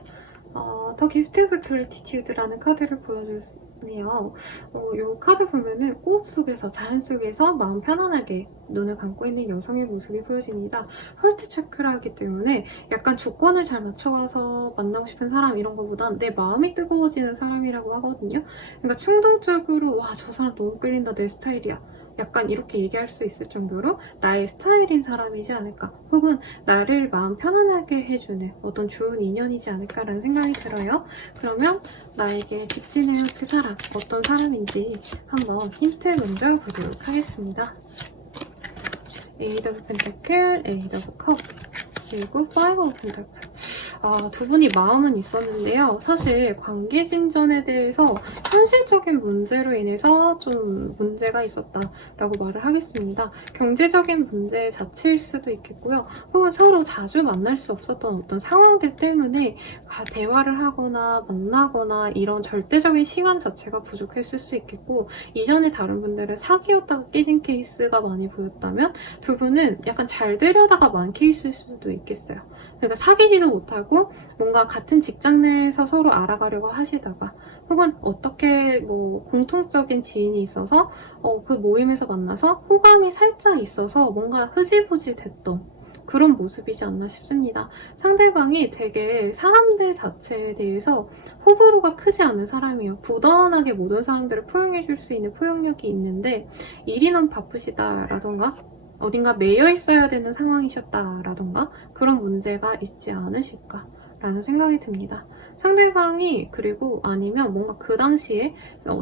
더 기프트 오브 그래티튜드라는 카드를 보여주네요. 이 카드 보면은 꽃 속에서, 자연 속에서 마음 편안하게 눈을 감고 있는 여성의 모습이 보여집니다. 헐트 차크라이기 때문에 약간 조건을 잘 맞춰가서 만나고 싶은 사람 이런 거보단 내 마음이 뜨거워지는 사람이라고 하거든요. 그러니까 충동적으로 와, 저 사람 너무 끌린다, 내 스타일이야. 약간 이렇게 얘기할 수 있을 정도로 나의 스타일인 사람이지 않을까, 혹은 나를 마음 편안하게 해주는 어떤 좋은 인연이지 않을까라는 생각이 들어요. 그러면 나에게 직진해온 그 사람, 어떤 사람인지 한번 힌트 먼저 보도록 하겠습니다. 에이드 오브 펜타클, 에이드 오브 컵, 그리고 파이브 오브 펜타클. 두 분이 마음은 있었는데요. 사실 관계 진전에 대해서 현실적인 문제로 인해서 좀 문제가 있었다라고 말을 하겠습니다. 경제적인 문제 자체일 수도 있겠고요. 혹은 서로 자주 만날 수 없었던 어떤 상황들 때문에 대화를 하거나 만나거나 이런 절대적인 시간 자체가 부족했을 수 있겠고, 이전에 다른 분들은 사귀었다가 깨진 케이스가 많이 보였다면 두 분은 약간 잘 되려다가 만 케이스일 수도 있겠어요. 그러니까 사귀지도 못하고 뭔가 같은 직장 내에서 서로 알아가려고 하시다가, 혹은 어떻게 뭐 공통적인 지인이 있어서 그 모임에서 만나서 호감이 살짝 있어서 뭔가 흐지부지 됐던 그런 모습이지 않나 싶습니다. 상대방이 되게 사람들 자체에 대해서 호불호가 크지 않은 사람이에요. 부단하게 모든 사람들을 포용해줄 수 있는 포용력이 있는데, 일이 너무 바쁘시다라던가 어딘가 매여 있어야 되는 상황이셨다라던가 그런 문제가 있지 않으실까라는 생각이 듭니다. 상대방이, 그리고 아니면 뭔가 그 당시에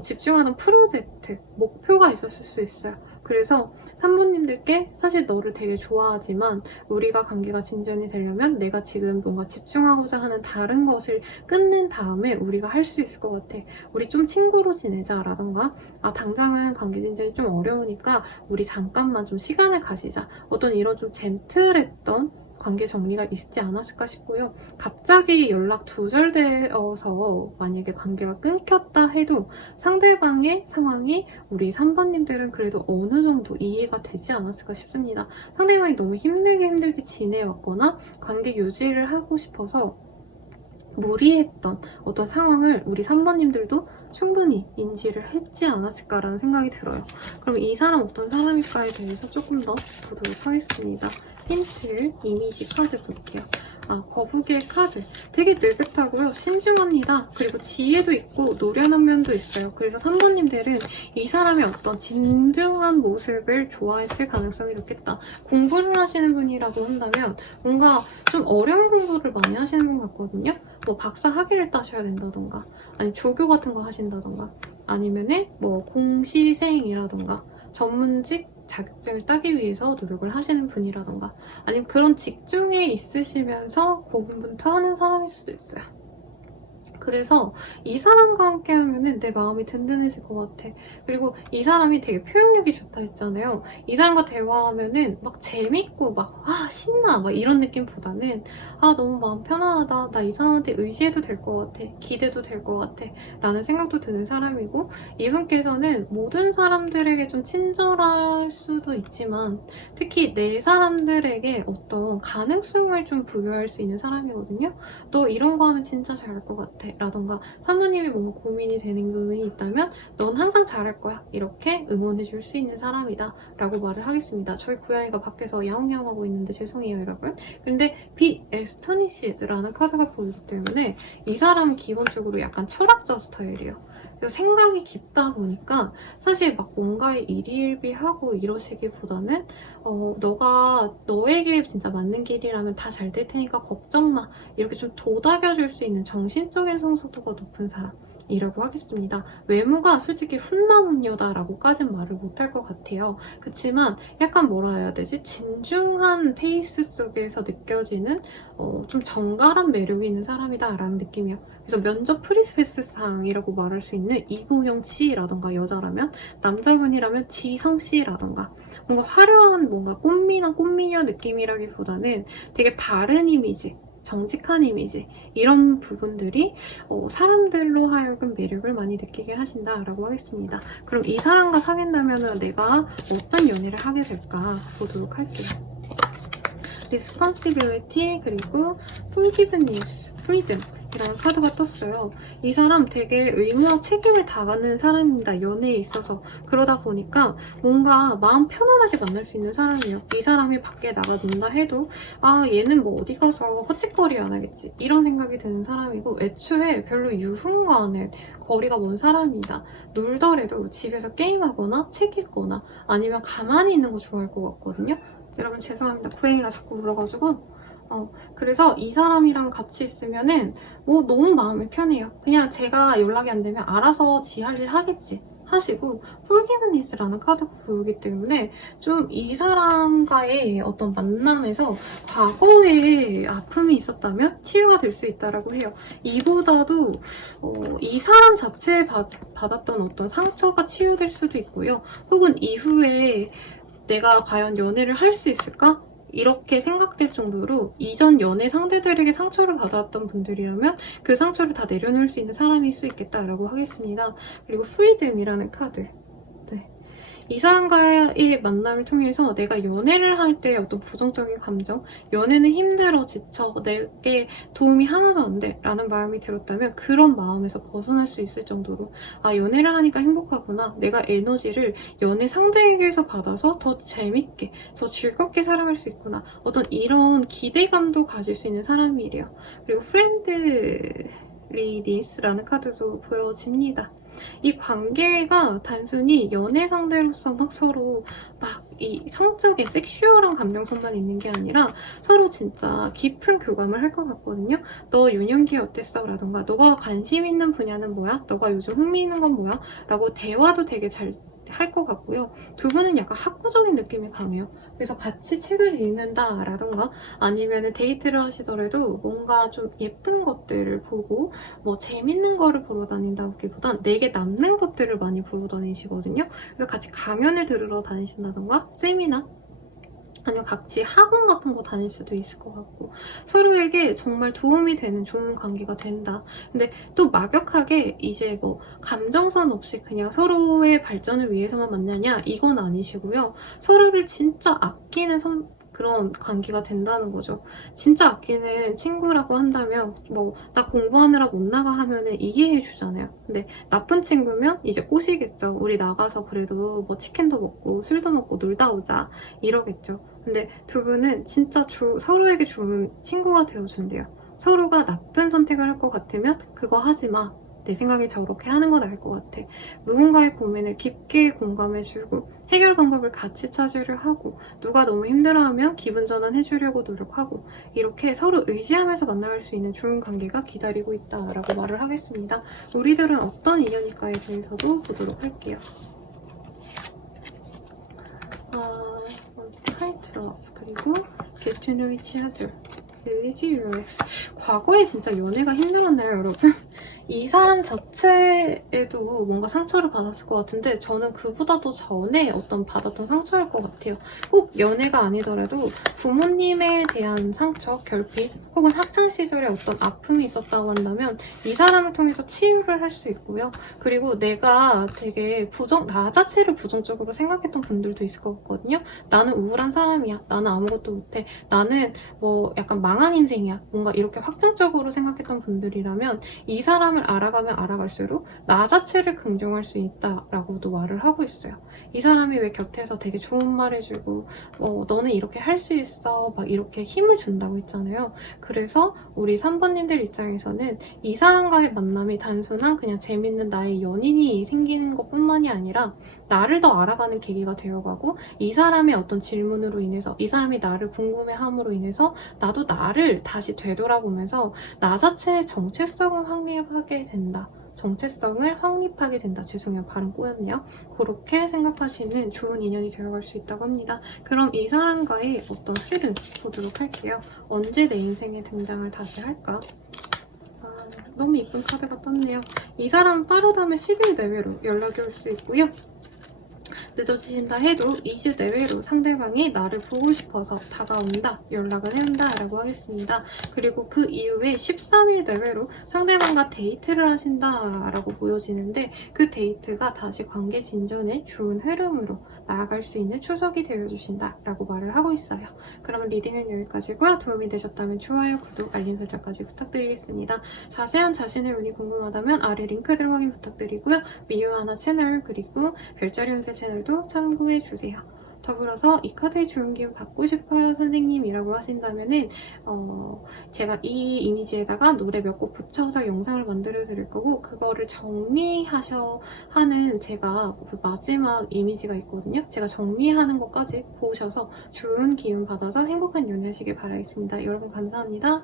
집중하는 프로젝트, 목표가 있었을 수 있어요. 그래서 3번님들께 사실 너를 되게 좋아하지만 우리가 관계가 진전이 되려면 내가 지금 뭔가 집중하고자 하는 다른 것을 끝낸 다음에 우리가 할 수 있을 것 같아. 우리 좀 친구로 지내자 라던가, 당장은 관계 진전이 좀 어려우니까 우리 잠깐만 좀 시간을 가지자. 어떤 이런 좀 젠틀했던 관계 정리가 있지 않았을까 싶고요. 갑자기 연락 두절되어서 만약에 관계가 끊겼다 해도 상대방의 상황이 우리 3번님들은 그래도 어느 정도 이해가 되지 않았을까 싶습니다. 상대방이 너무 힘들게 지내왔거나 관계 유지를 하고 싶어서 무리했던 어떤 상황을 우리 3번님들도 충분히 인지를 했지 않았을까라는 생각이 들어요. 그럼 이 사람 어떤 사람일까에 대해서 조금 더 보도록 하겠습니다. 힌트, 이미지 카드 볼게요. 거북이의 카드. 되게 느긋하고요. 신중합니다. 그리고 지혜도 있고 노련한 면도 있어요. 그래서 3번님들은 이 사람의 어떤 진중한 모습을 좋아했을 가능성이 높겠다. 공부를 하시는 분이라고 한다면 뭔가 좀 어려운 공부를 많이 하시는 분 같거든요. 뭐 박사 학위를 따셔야 된다던가, 아니면 조교 같은 거 하신다던가, 아니면은 뭐 공시생이라던가 전문직 자격증을 따기 위해서 노력을 하시는 분이라던가, 아니면 그런 직종에 있으시면서 고군분투하는 사람일 수도 있어요. 그래서 이 사람과 함께 하면은 내 마음이 든든해질 것 같아. 그리고 이 사람이 되게 표현력이 좋다 했잖아요. 이 사람과 대화하면은 막 재밌고 막 신나 막 이런 느낌보다는 너무 마음 편안하다. 나 이 사람한테 의지해도 될 것 같아. 기대도 될 것 같아. 라는 생각도 드는 사람이고, 이분께서는 모든 사람들에게 좀 친절할 수도 있지만 특히 내 사람들에게 어떤 가능성을 좀 부여할 수 있는 사람이거든요. 너 이런 거 하면 진짜 잘할 것 같아. 라던가, 사모님이 뭔가 고민이 되는 부분이 있다면 넌 항상 잘할 거야. 이렇게 응원해줄 수 있는 사람이다. 라고 말을 하겠습니다. 저희 고양이가 밖에서 야옹야옹하고 있는데 죄송해요, 여러분. 근데 비 에스토니시드라는 카드가 보이기 때문에 이 사람은 기본적으로 약간 철학자 스타일이에요. 그래서 생각이 깊다 보니까 사실 막 뭔가에 일희일비하고 이러시기보다는 너가 너에게 진짜 맞는 길이라면 다 잘 될 테니까 걱정 마. 이렇게 좀 도닥여줄 수 있는 정신적인 성숙도가 높은 사람이라고 하겠습니다. 외모가 솔직히 훈남녀다라고까진 말을 못할 것 같아요. 그치만 약간 뭐라 해야 되지? 진중한 페이스 속에서 느껴지는 좀 정갈한 매력이 있는 사람이다라는 느낌이에요. 그래서 면접 프리스페스상이라고 말할 수 있는 이보영 씨라던가, 여자라면, 남자분이라면 지성 씨라던가, 뭔가 화려한 뭔가 꽃미남 꽃미녀 느낌이라기보다는 되게 바른 이미지, 정직한 이미지, 이런 부분들이 사람들로 하여금 매력을 많이 느끼게 하신다라고 하겠습니다. 그럼 이 사람과 사귄다면 내가 어떤 연애를 하게 될까 보도록 할게요. responsibility, 그리고 forgiveness, freedom 이런 카드가 떴어요. 이 사람 되게 의무와 책임을 다하는 사람입니다. 연애에 있어서. 그러다 보니까 뭔가 마음 편안하게 만날 수 있는 사람이에요. 이 사람이 밖에 나가 논다 해도 아 얘는 뭐 어디 가서 헛짓거리 안 하겠지 이런 생각이 드는 사람이고, 애초에 별로 유흥과는 거리가 먼 사람입니다. 놀더라도 집에서 게임하거나 책 읽거나 아니면 가만히 있는 거 좋아할 것 같거든요. 여러분 죄송합니다. 고양이가 자꾸 울어가지고. 그래서 이 사람이랑 같이 있으면은 뭐 너무 마음이 편해요. 그냥 제가 연락이 안 되면 알아서 지 할 일 하겠지 하시고, forgiveness라는 카드가 보이기 때문에 좀 이 사람과의 어떤 만남에서 과거에 아픔이 있었다면 치유가 될 수 있다라고 해요. 이보다도 이 사람 자체에 받았던 어떤 상처가 치유될 수도 있고요. 혹은 이후에 내가 과연 연애를 할 수 있을까? 이렇게 생각될 정도로 이전 연애 상대들에게 상처를 받았던 분들이라면 그 상처를 다 내려놓을 수 있는 사람일 수 있겠다라고 하겠습니다. 그리고 프리덤이라는 카드. 네. 이 사람과의 만남을 통해서 내가 연애를 할 때 어떤 부정적인 감정, 연애는 힘들어, 지쳐, 내게 도움이 하나도 안 돼 라는 마음이 들었다면 그런 마음에서 벗어날 수 있을 정도로 아 연애를 하니까 행복하구나, 내가 에너지를 연애 상대에게서 받아서 더 재밌게, 더 즐겁게 살아갈 수 있구나, 어떤 이런 기대감도 가질 수 있는 사람이래요. 그리고 프렌들리니스라는 카드도 보여집니다. 이 관계가 단순히 연애 상대로서 막 서로 막 이 성적인 섹슈얼한 감정선만 있는 게 아니라 서로 진짜 깊은 교감을 할 것 같거든요. 너 유년기 어땠어? 라던가 너가 관심 있는 분야는 뭐야? 너가 요즘 흥미 있는 건 뭐야? 라고 대화도 되게 잘 할 것 같고요. 두 분은 약간 학구적인 느낌이 강해요. 그래서 같이 책을 읽는다 라던가 아니면 데이트를 하시더라도 뭔가 좀 예쁜 것들을 보고 뭐 재밌는 거를 보러 다닌다기보단 내게 남는 것들을 많이 보러 다니시거든요. 그래서 같이 강연을 들으러 다니신다던가 세미나 아니면 같이 학원 같은 거 다닐 수도 있을 것 같고, 서로에게 정말 도움이 되는 좋은 관계가 된다. 근데 또 막역하게 이제 뭐 감정선 없이 그냥 서로의 발전을 위해서만 만나냐 이건 아니시고요. 서로를 진짜 아끼는 그런 관계가 된다는 거죠. 진짜 아끼는 친구라고 한다면 뭐 나 공부하느라 못 나가 하면은 이해해 주잖아요. 근데 나쁜 친구면 이제 꼬시겠죠. 우리 나가서 그래도 뭐 치킨도 먹고 술도 먹고 놀다 오자 이러겠죠. 근데 두 분은 진짜 서로에게 좋은 친구가 되어준대요. 서로가 나쁜 선택을 할 것 같으면 그거 하지 마. 내 생각이 저렇게 하는 건 알 것 같아. 누군가의 고민을 깊게 공감해주고 해결 방법을 같이 찾으려 하고, 누가 너무 힘들어하면 기분 전환해주려고 노력하고, 이렇게 서로 의지하면서 만나갈 수 있는 좋은 관계가 기다리고 있다라고 말을 하겠습니다. 우리들은 어떤 인연일까에 대해서도 보도록 할게요. Fight Love, 그리고 Get to know each other, Village UX. 과거에 진짜 연애가 힘들었나요, 여러분? 이 사람 자체에도 뭔가 상처를 받았을 것 같은데 저는 그보다도 전에 어떤 받았던 상처일 것 같아요. 꼭 연애가 아니더라도 부모님에 대한 상처, 결핍, 혹은 학창시절에 어떤 아픔이 있었다고 한다면 이 사람을 통해서 치유를 할 수 있고요. 그리고 내가 되게 나 자체를 부정적으로 생각했던 분들도 있을 것 같거든요. 나는 우울한 사람이야. 나는 아무것도 못해. 나는 뭐 약간 망한 인생이야. 뭔가 이렇게 확정적으로 생각했던 분들이라면 이 사람을 알아가면 알아갈수록 나 자체를 긍정할 수 있다라고도 말을 하고 있어요. 이 사람이 왜 곁에서 되게 좋은 말 해주고 너는 이렇게 할 수 있어 막 이렇게 힘을 준다고 했잖아요. 그래서 우리 3번님들 입장에서는 이 사람과의 만남이 단순한 그냥 재밌는 나의 연인이 생기는 것뿐만이 아니라 나를 더 알아가는 계기가 되어가고, 이 사람의 어떤 질문으로 인해서 이 사람이 나를 궁금해함으로 인해서 나도 나를 다시 되돌아보면서 나 자체의 정체성을 확립하게 된다. 정체성을 확립하게 된다. 죄송해요. 발음 꼬였네요. 그렇게 생각하시는 좋은 인연이 되어갈 수 있다고 합니다. 그럼 이 사람과의 어떤 흐름 보도록 할게요. 언제 내 인생에 등장을 다시 할까? 너무 이쁜 카드가 떴네요. 이 사람 빠르다면 10일 내외로 연락이 올 수 있고요. 늦어지신다 해도 2주 내외로 상대방이 나를 보고 싶어서 다가온다, 연락을 해온다 라고 하겠습니다. 그리고 그 이후에 13일 내외로 상대방과 데이트를 하신다 라고 보여지는데 그 데이트가 다시 관계 진전에 좋은 흐름으로 나아갈 수 있는 초석이 되어주신다 라고 말을 하고 있어요. 그러면 리딩은 여기까지고요. 도움이 되셨다면 좋아요, 구독, 알림 설정까지 부탁드리겠습니다. 자세한 자신의 운이 궁금하다면 아래 링크들 확인 부탁드리고요. 미유하나 채널 그리고 별자리 운세 채널도 참고해주세요. 더불어서 이 카드의 좋은 기운 받고 싶어요 선생님이라고 하신다면은 제가 이 이미지에다가 노래 몇 곡 붙여서 영상을 만들어 드릴 거고 그거를 정리하셔 하는 제가 그 마지막 이미지가 있거든요. 제가 정리하는 것까지 보셔서 좋은 기운 받아서 행복한 연애 하시길 바라겠습니다. 여러분 감사합니다.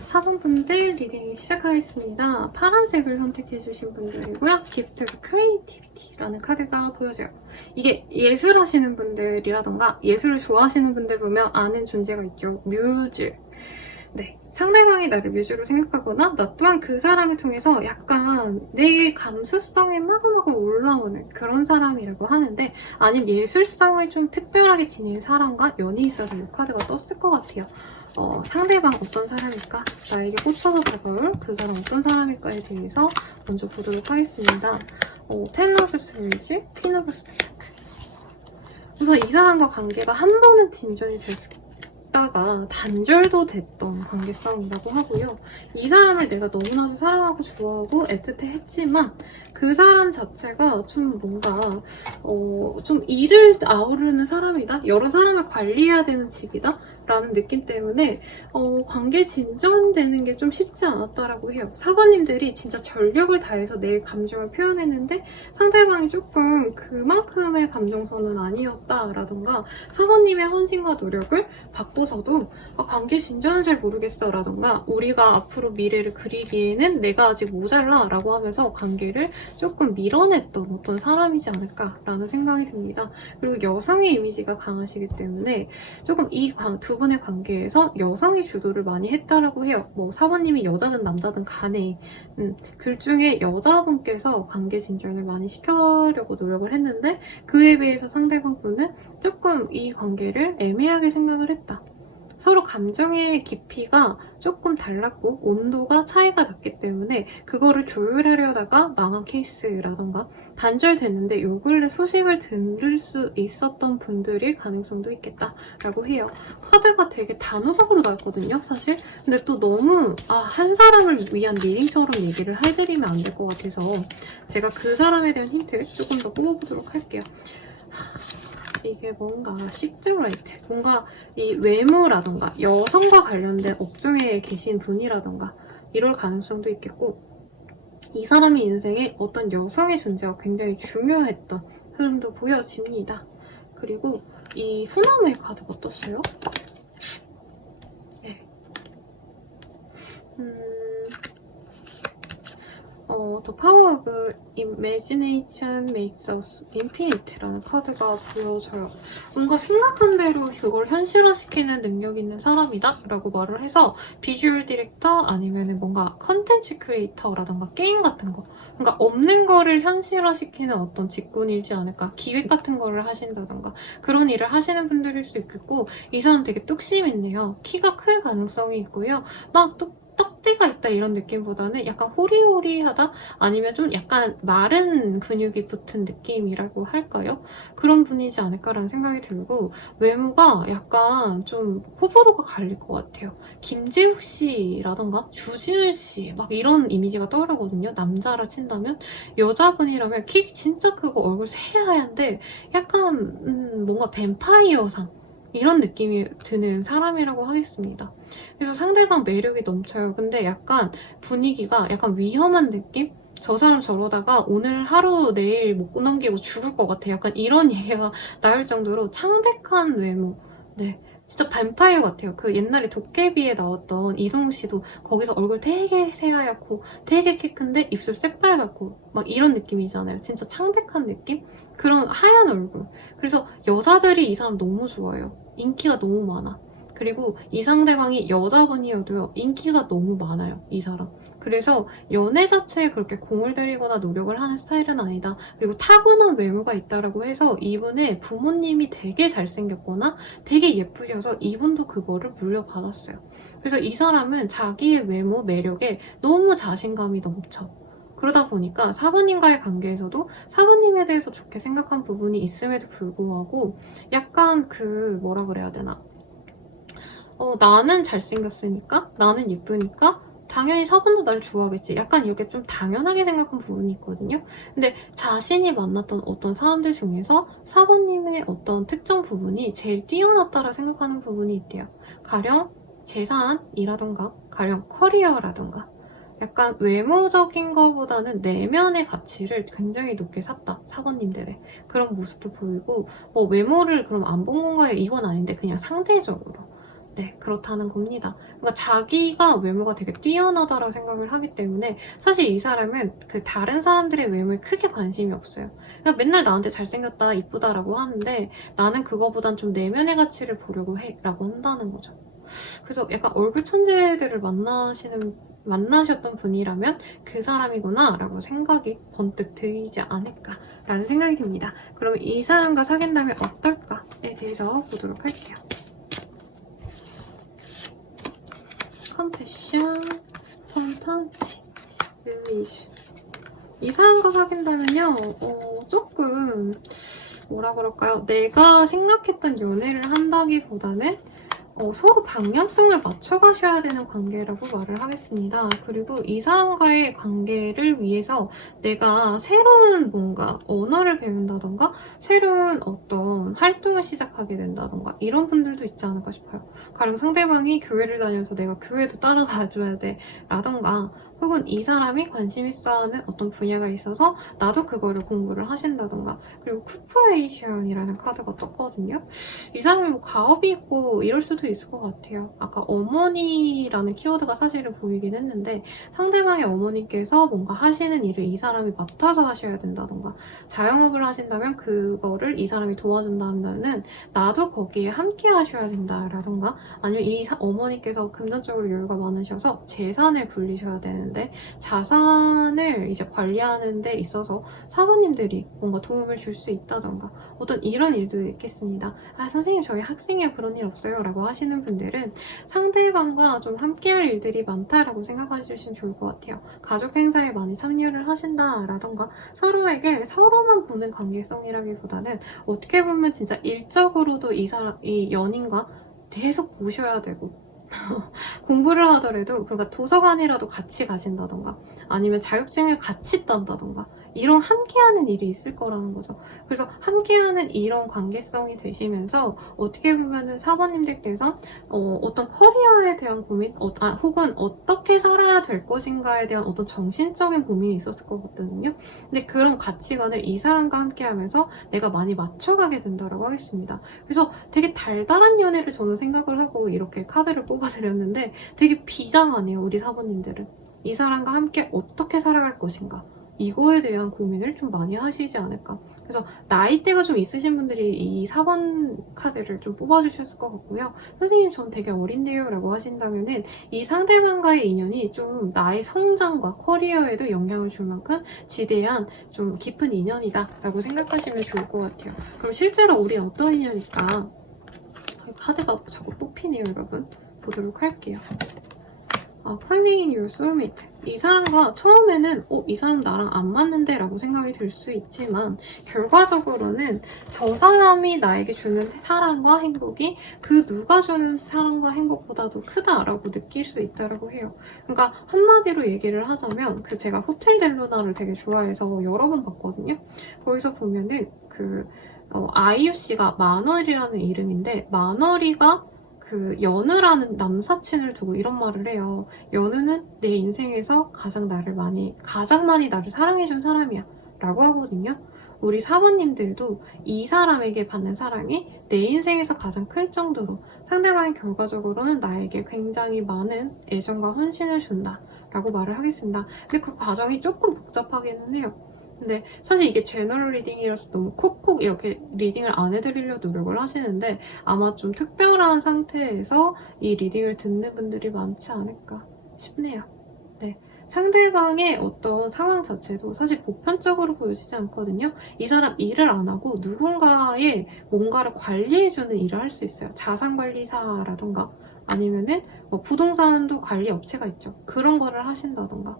4번분들 리딩 시작하겠습니다. 파란색을 선택해주신 분들이고요. 기프트 크리에이티비티라는 카드가 보여져요. 이게 예술하시는 분들이라던가 예술을 좋아하시는 분들 보면 아는 존재가 있죠. 뮤즈. 네, 상대방이 나를 뮤즈로 생각하거나 나 또한 그 사람을 통해서 약간 내 감수성이 마구마구 올라오는 그런 사람이라고 하는데, 아니면 예술성을 좀 특별하게 지닌 사람과 연이 있어서 이 카드가 떴을 것 같아요. 상대방 어떤 사람일까? 나에게 꽂혀서 다가올 그 사람 어떤 사람일까에 대해서 먼저 보도록 하겠습니다. 텐 오브 스웨이지, 퀸 오브 스페이크. 우선 이 사람과 관계가 한 번은 진전이 됐다가 단절도 됐던 관계성이라고 하고요. 이 사람을 내가 너무나도 사랑하고 좋아하고 애틋해 했지만 그 사람 자체가 좀 뭔가 좀 일을 아우르는 사람이다? 여러 사람을 관리해야 되는 직이다? 라는 느낌 때문에 관계 진전되는 게 좀 쉽지 않았다라고 해요. 사관님들이 진짜 전력을 다해서 내 감정을 표현했는데 상대방이 조금 그만큼의 감정선은 아니었다라던가, 사관님의 헌신과 노력을 받고서도 관계 진전은 잘 모르겠어 라던가, 우리가 앞으로 미래를 그리기에는 내가 아직 모자라 라고 하면서 관계를 조금 밀어냈던 어떤 사람이지 않을까라는 생각이 듭니다. 그리고 여성의 이미지가 강하시기 때문에 조금 이 두 분의 관계에서 여성이 주도를 많이 했다라고 해요. 뭐 사모님이 여자든 남자든 간에 그 중에 여자분께서 관계 진전을 많이 시켜려고 노력을 했는데, 그에 비해서 상대방 분은 조금 이 관계를 애매하게 생각을 했다. 서로 감정의 깊이가 조금 달랐고 온도가 차이가 났기 때문에 그거를 조율하려다가 망한 케이스라던가, 단절됐는데 요 근래 소식을 들을 수 있었던 분들일 가능성도 있겠다라고 해요. 카드가 되게 단호박으로 나왔거든요, 사실. 근데 또 너무 한 사람을 위한 리딩처럼 얘기를 해드리면 안 될 것 같아서 제가 그 사람에 대한 힌트 조금 더 뽑아보도록 할게요. 이게 뭔가 시트라이트, 뭔가 이 외모라던가 여성과 관련된 업종에 계신 분이라던가 이럴 가능성도 있겠고, 이 사람의 인생에 어떤 여성의 존재가 굉장히 중요했던 흐름도 보여집니다. 그리고 이 소나무의 카드가 떴어요. 네. The Power of Imagination Makes Us Infinite라는 카드가 보여져요. 뭔가 생각한 대로 그걸 현실화시키는 능력 있는 사람이다 라고 말을 해서, 비주얼 디렉터 아니면 뭔가 컨텐츠 크리에이터라던가 게임 같은 거, 그러니까 없는 거를 현실화시키는 어떤 직군이지 않을까, 기획 같은 거를 하신다던가 그런 일을 하시는 분들일 수 있겠고, 이 사람 되게 뚝심 있네요. 키가 클 가능성이 있고요. 막 떡대가 있다 이런 느낌보다는 약간 호리호리하다? 아니면 좀 약간 마른 근육이 붙은 느낌이라고 할까요? 그런 분이지 않을까라는 생각이 들고, 외모가 약간 좀 호불호가 갈릴 것 같아요. 김재욱 씨라던가 주지훈 씨 막 이런 이미지가 떠오르거든요. 남자라 친다면. 여자분이라면 키 진짜 크고 얼굴 새하얀데 약간 뭔가 뱀파이어상 이런 느낌이 드는 사람이라고 하겠습니다. 그래서 상대방 매력이 넘쳐요. 근데 약간 분위기가 약간 위험한 느낌? 저 사람 저러다가 오늘 하루 내일 못 넘기고 죽을 것 같아. 약간 이런 얘기가 나올 정도로 창백한 외모. 네. 진짜 뱀파이어 같아요. 그 옛날에 도깨비에 나왔던 이동욱 씨도 거기서 얼굴 되게 새하얗고 되게 키 큰데 입술 새빨갛고 막 이런 느낌이잖아요. 진짜 창백한 느낌? 그런 하얀 얼굴. 그래서 여자들이 이 사람 너무 좋아해요. 인기가 너무 많아. 그리고 이 상대방이 여자분이어도요, 인기가 너무 많아요, 이 사람. 그래서 연애 자체에 그렇게 공을 들이거나 노력을 하는 스타일은 아니다. 그리고 타고난 외모가 있다라고 해서 이분의 부모님이 되게 잘생겼거나 되게 예쁘셔서 이분도 그거를 물려받았어요. 그래서 이 사람은 자기의 외모, 매력에 너무 자신감이 넘쳐. 그러다 보니까 사부님과의 관계에서도 사부님에 대해서 좋게 생각한 부분이 있음에도 불구하고 약간 뭐라 그래야 되나, 나는 잘생겼으니까, 나는 예쁘니까 당연히 사부도 날 좋아하겠지. 약간 이렇게 좀 당연하게 생각한 부분이 있거든요. 근데 자신이 만났던 어떤 사람들 중에서 사부님의 어떤 특정 부분이 제일 뛰어났다라 생각하는 부분이 있대요. 가령 재산이라던가 가령 커리어라던가, 약간 외모적인 거보다는 내면의 가치를 굉장히 높게 샀다, 사부님들의 그런 모습도 보이고, 외모를 그럼 안 본 건가요? 이건 아닌데 그냥 상대적으로 네, 그렇다는 겁니다. 그러니까 자기가 외모가 되게 뛰어나다라고 생각을 하기 때문에 사실 이 사람은 그 다른 사람들의 외모에 크게 관심이 없어요. 그러니까 맨날 나한테 잘생겼다, 이쁘다라고 하는데 나는 그거보단 좀 내면의 가치를 보려고 해 라고 한다는 거죠. 그래서 약간 얼굴 천재들을 만나셨던 분이라면 그 사람이구나 라고 생각이 번뜩 들지 않을까 라는 생각이 듭니다. 그럼 이 사람과 사귄다면 어떨까에 대해서 보도록 할게요. 컴패션, 스폰탄티, 릴리즈. 이 사람과 사귄다면요, 조금 뭐라 그럴까요? 내가 생각했던 연애를 한다기보다는 서로 방향성을 맞춰가셔야 되는 관계라고 말을 하겠습니다. 그리고 이 사람과의 관계를 위해서 내가 새로운 뭔가 언어를 배운다던가 새로운 어떤 활동을 시작하게 된다던가 이런 분들도 있지 않을까 싶어요. 가령 상대방이 교회를 다녀서 내가 교회도 따라다녀야 돼 라던가 혹은 이 사람이 관심 있어 하는 어떤 분야가 있어서 나도 그거를 공부를 하신다던가. 그리고 쿠퍼레이션이라는 카드가 떴거든요. 이 사람이 뭐 가업이 있고 이럴 수도 있을 것 같아요. 아까 어머니라는 키워드가 사실은 보이긴 했는데 상대방의 어머니께서 뭔가 하시는 일을 이 사람이 맡아서 하셔야 된다던가 자영업을 하신다면 그거를 이 사람이 도와준다면은 나도 거기에 함께 하셔야 된다라던가 아니면 이 어머니께서 금전적으로 여유가 많으셔서 재산을 불리셔야 되는 자산을 이제 관리하는 데 있어서 사모님들이 뭔가 도움을 줄 수 있다던가 어떤 이런 일도 있겠습니다. 아 선생님 저희 학생이야 그런 일 없어요 라고 하시는 분들은 상대방과 좀 함께할 일들이 많다라고 생각해 주시면 좋을 것 같아요. 가족 행사에 많이 참여를 하신다라던가 서로에게 서로만 보는 관계성이라기보다는 어떻게 보면 진짜 일적으로도 이 연인과 계속 보셔야 되고 공부를 하더라도 그러니까 도서관이라도 같이 가신다던가 아니면 자격증을 같이 딴다던가 이런 함께하는 일이 있을 거라는 거죠. 그래서 함께하는 이런 관계성이 되시면서 어떻게 보면은 사모님들께서 어떤 커리어에 대한 고민 혹은 어떻게 살아야 될 것인가에 대한 어떤 정신적인 고민이 있었을 것 같거든요. 근데 그런 가치관을 이 사람과 함께하면서 내가 많이 맞춰가게 된다고 하겠습니다. 그래서 되게 달달한 연애를 저는 생각을 하고 이렇게 카드를 뽑아드렸는데 되게 비장하네요. 우리 사모님들은 이 사람과 함께 어떻게 살아갈 것인가 이거에 대한 고민을 좀 많이 하시지 않을까. 그래서 나이대가 좀 있으신 분들이 이 4번 카드를 좀 뽑아주셨을 것 같고요. 선생님 전 되게 어린데요 라고 하신다면은 이 상대방과의 인연이 좀 나의 성장과 커리어에도 영향을 줄 만큼 지대한 좀 깊은 인연이다 라고 생각하시면 좋을 것 같아요. 그럼 실제로 우리 어떤 인연일까? 카드가 자꾸 뽑히네요 여러분. 보도록 할게요. Finding in your soulmate. 이 사람과 처음에는 이 사람 나랑 안 맞는데 라고 생각이 들 수 있지만 결과적으로는 저 사람이 나에게 주는 사랑과 행복이 그 누가 주는 사랑과 행복보다도 크다라고 느낄 수 있다고 해요. 그러니까 한마디로 얘기를 하자면 제가 호텔 델루나를 되게 좋아해서 여러 번 봤거든요. 거기서 보면은 아이유 씨가 만월이라는 이름인데 만월이가 연우라는 남사친을 두고 이런 말을 해요. 연우는 내 인생에서 가장 많이 나를 사랑해준 사람이야 라고 하거든요. 우리 사모님들도 이 사람에게 받는 사랑이 내 인생에서 가장 클 정도로 상대방이 결과적으로는 나에게 굉장히 많은 애정과 헌신을 준다 라고 말을 하겠습니다. 근데 그 과정이 조금 복잡하기는 해요. 근데 사실 이게 제너럴 리딩이라서 너무 콕콕 이렇게 리딩을 안 해드리려 노력을 하시는데 아마 좀 특별한 상태에서 이 리딩을 듣는 분들이 많지 않을까 싶네요. 네. 상대방의 어떤 상황 자체도 사실 보편적으로 보여지지 않거든요. 이 사람 일을 안 하고 누군가의 뭔가를 관리해주는 일을 할 수 있어요. 자산관리사라던가 아니면은 뭐 부동산도 관리 업체가 있죠. 그런 거를 하신다던가.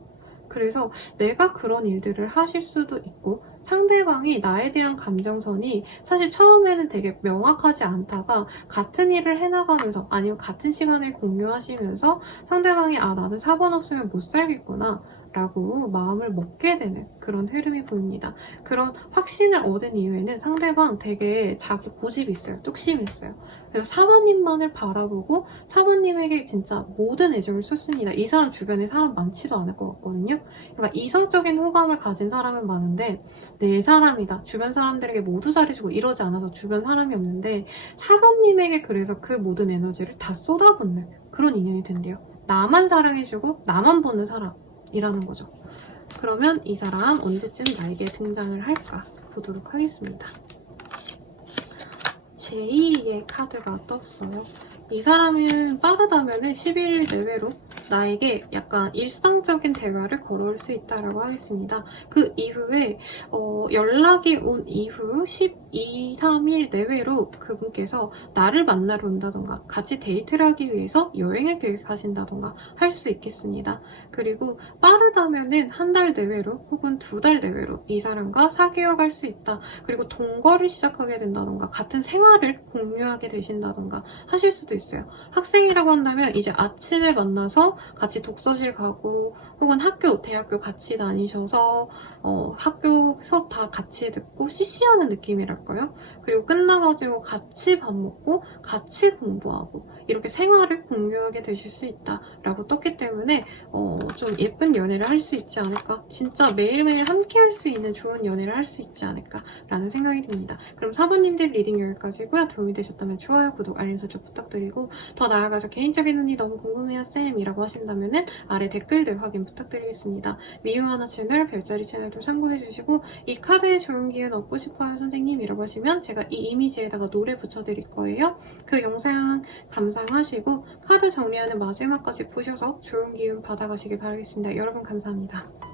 그래서 내가 그런 일들을 하실 수도 있고 상대방이 나에 대한 감정선이 사실 처음에는 되게 명확하지 않다가 같은 일을 해나가면서 아니면 같은 시간을 공유하시면서 상대방이 나는 4번 없으면 못 살겠구나 라고 마음을 먹게 되는 그런 흐름이 보입니다. 그런 확신을 얻은 이유에는 상대방 되게 자기 고집이 있어요. 뚝심이 있어요. 그래서 사모님만을 바라보고 사모님에게 진짜 모든 애정을 쏟습니다. 이 사람 주변에 사람 많지도 않을 것 같거든요. 그러니까 이성적인 호감을 가진 사람은 많은데 내 사람이다. 주변 사람들에게 모두 잘해주고 이러지 않아서 주변 사람이 없는데 사모님에게 그래서 그 모든 에너지를 다 쏟아붓는 그런 인연이 된대요. 나만 사랑해주고 나만 보는 사람이라는 거죠. 그러면 이 사람 언제쯤 나에게 등장을 할까 보도록 하겠습니다. 제2의 카드가 떴어요. 이 사람은 빠르다면 11일 내외로 나에게 약간 일상적인 대화를 걸어올 수 있다고 하겠습니다. 그 이후에 연락이 온 이후 12, 3일 내외로 그분께서 나를 만나러 온다던가 같이 데이트를 하기 위해서 여행을 계획하신다던가 할 수 있겠습니다. 그리고 빠르다면 한 달 내외로 혹은 2달 내외로 이 사람과 사귀어 갈 수 있다. 그리고 동거를 시작하게 된다던가 같은 생활을 공유하게 되신다던가 하실 수도 있어요. 학생이라고 한다면 이제 아침에 만나서 같이 독서실 가고 혹은 학교, 대학교 같이 다니셔서 학교 수업 다 같이 듣고 CC하는 느낌이랄까요? 그리고 끝나가지고 같이 밥 먹고 같이 공부하고 이렇게 생활을 공유하게 되실 수 있다라고 떴기 때문에 좀 예쁜 연애를 할 수 있지 않을까? 진짜 매일매일 함께 할 수 있는 좋은 연애를 할 수 있지 않을까라는 생각이 듭니다. 그럼 사부님들 리딩 여기까지고요. 도움이 되셨다면 좋아요, 구독, 알림 설정 부탁드리고 더 나아가서 개인적인 운이 너무 궁금해요 쌤이라고 하신다면 아래 댓글들 확인 부탁드리겠습니다. 미유하나 채널, 별자리 채널도 참고해주시고 이 카드에 좋은 기운 얻고 싶어요 선생님이라고 하시면 제가 이 이미지에다가 노래 붙여드릴 거예요. 그 영상 감상하시고 카드 정리하는 마지막까지 보셔서 좋은 기운 받아가시길 바라겠습니다. 여러분 감사합니다.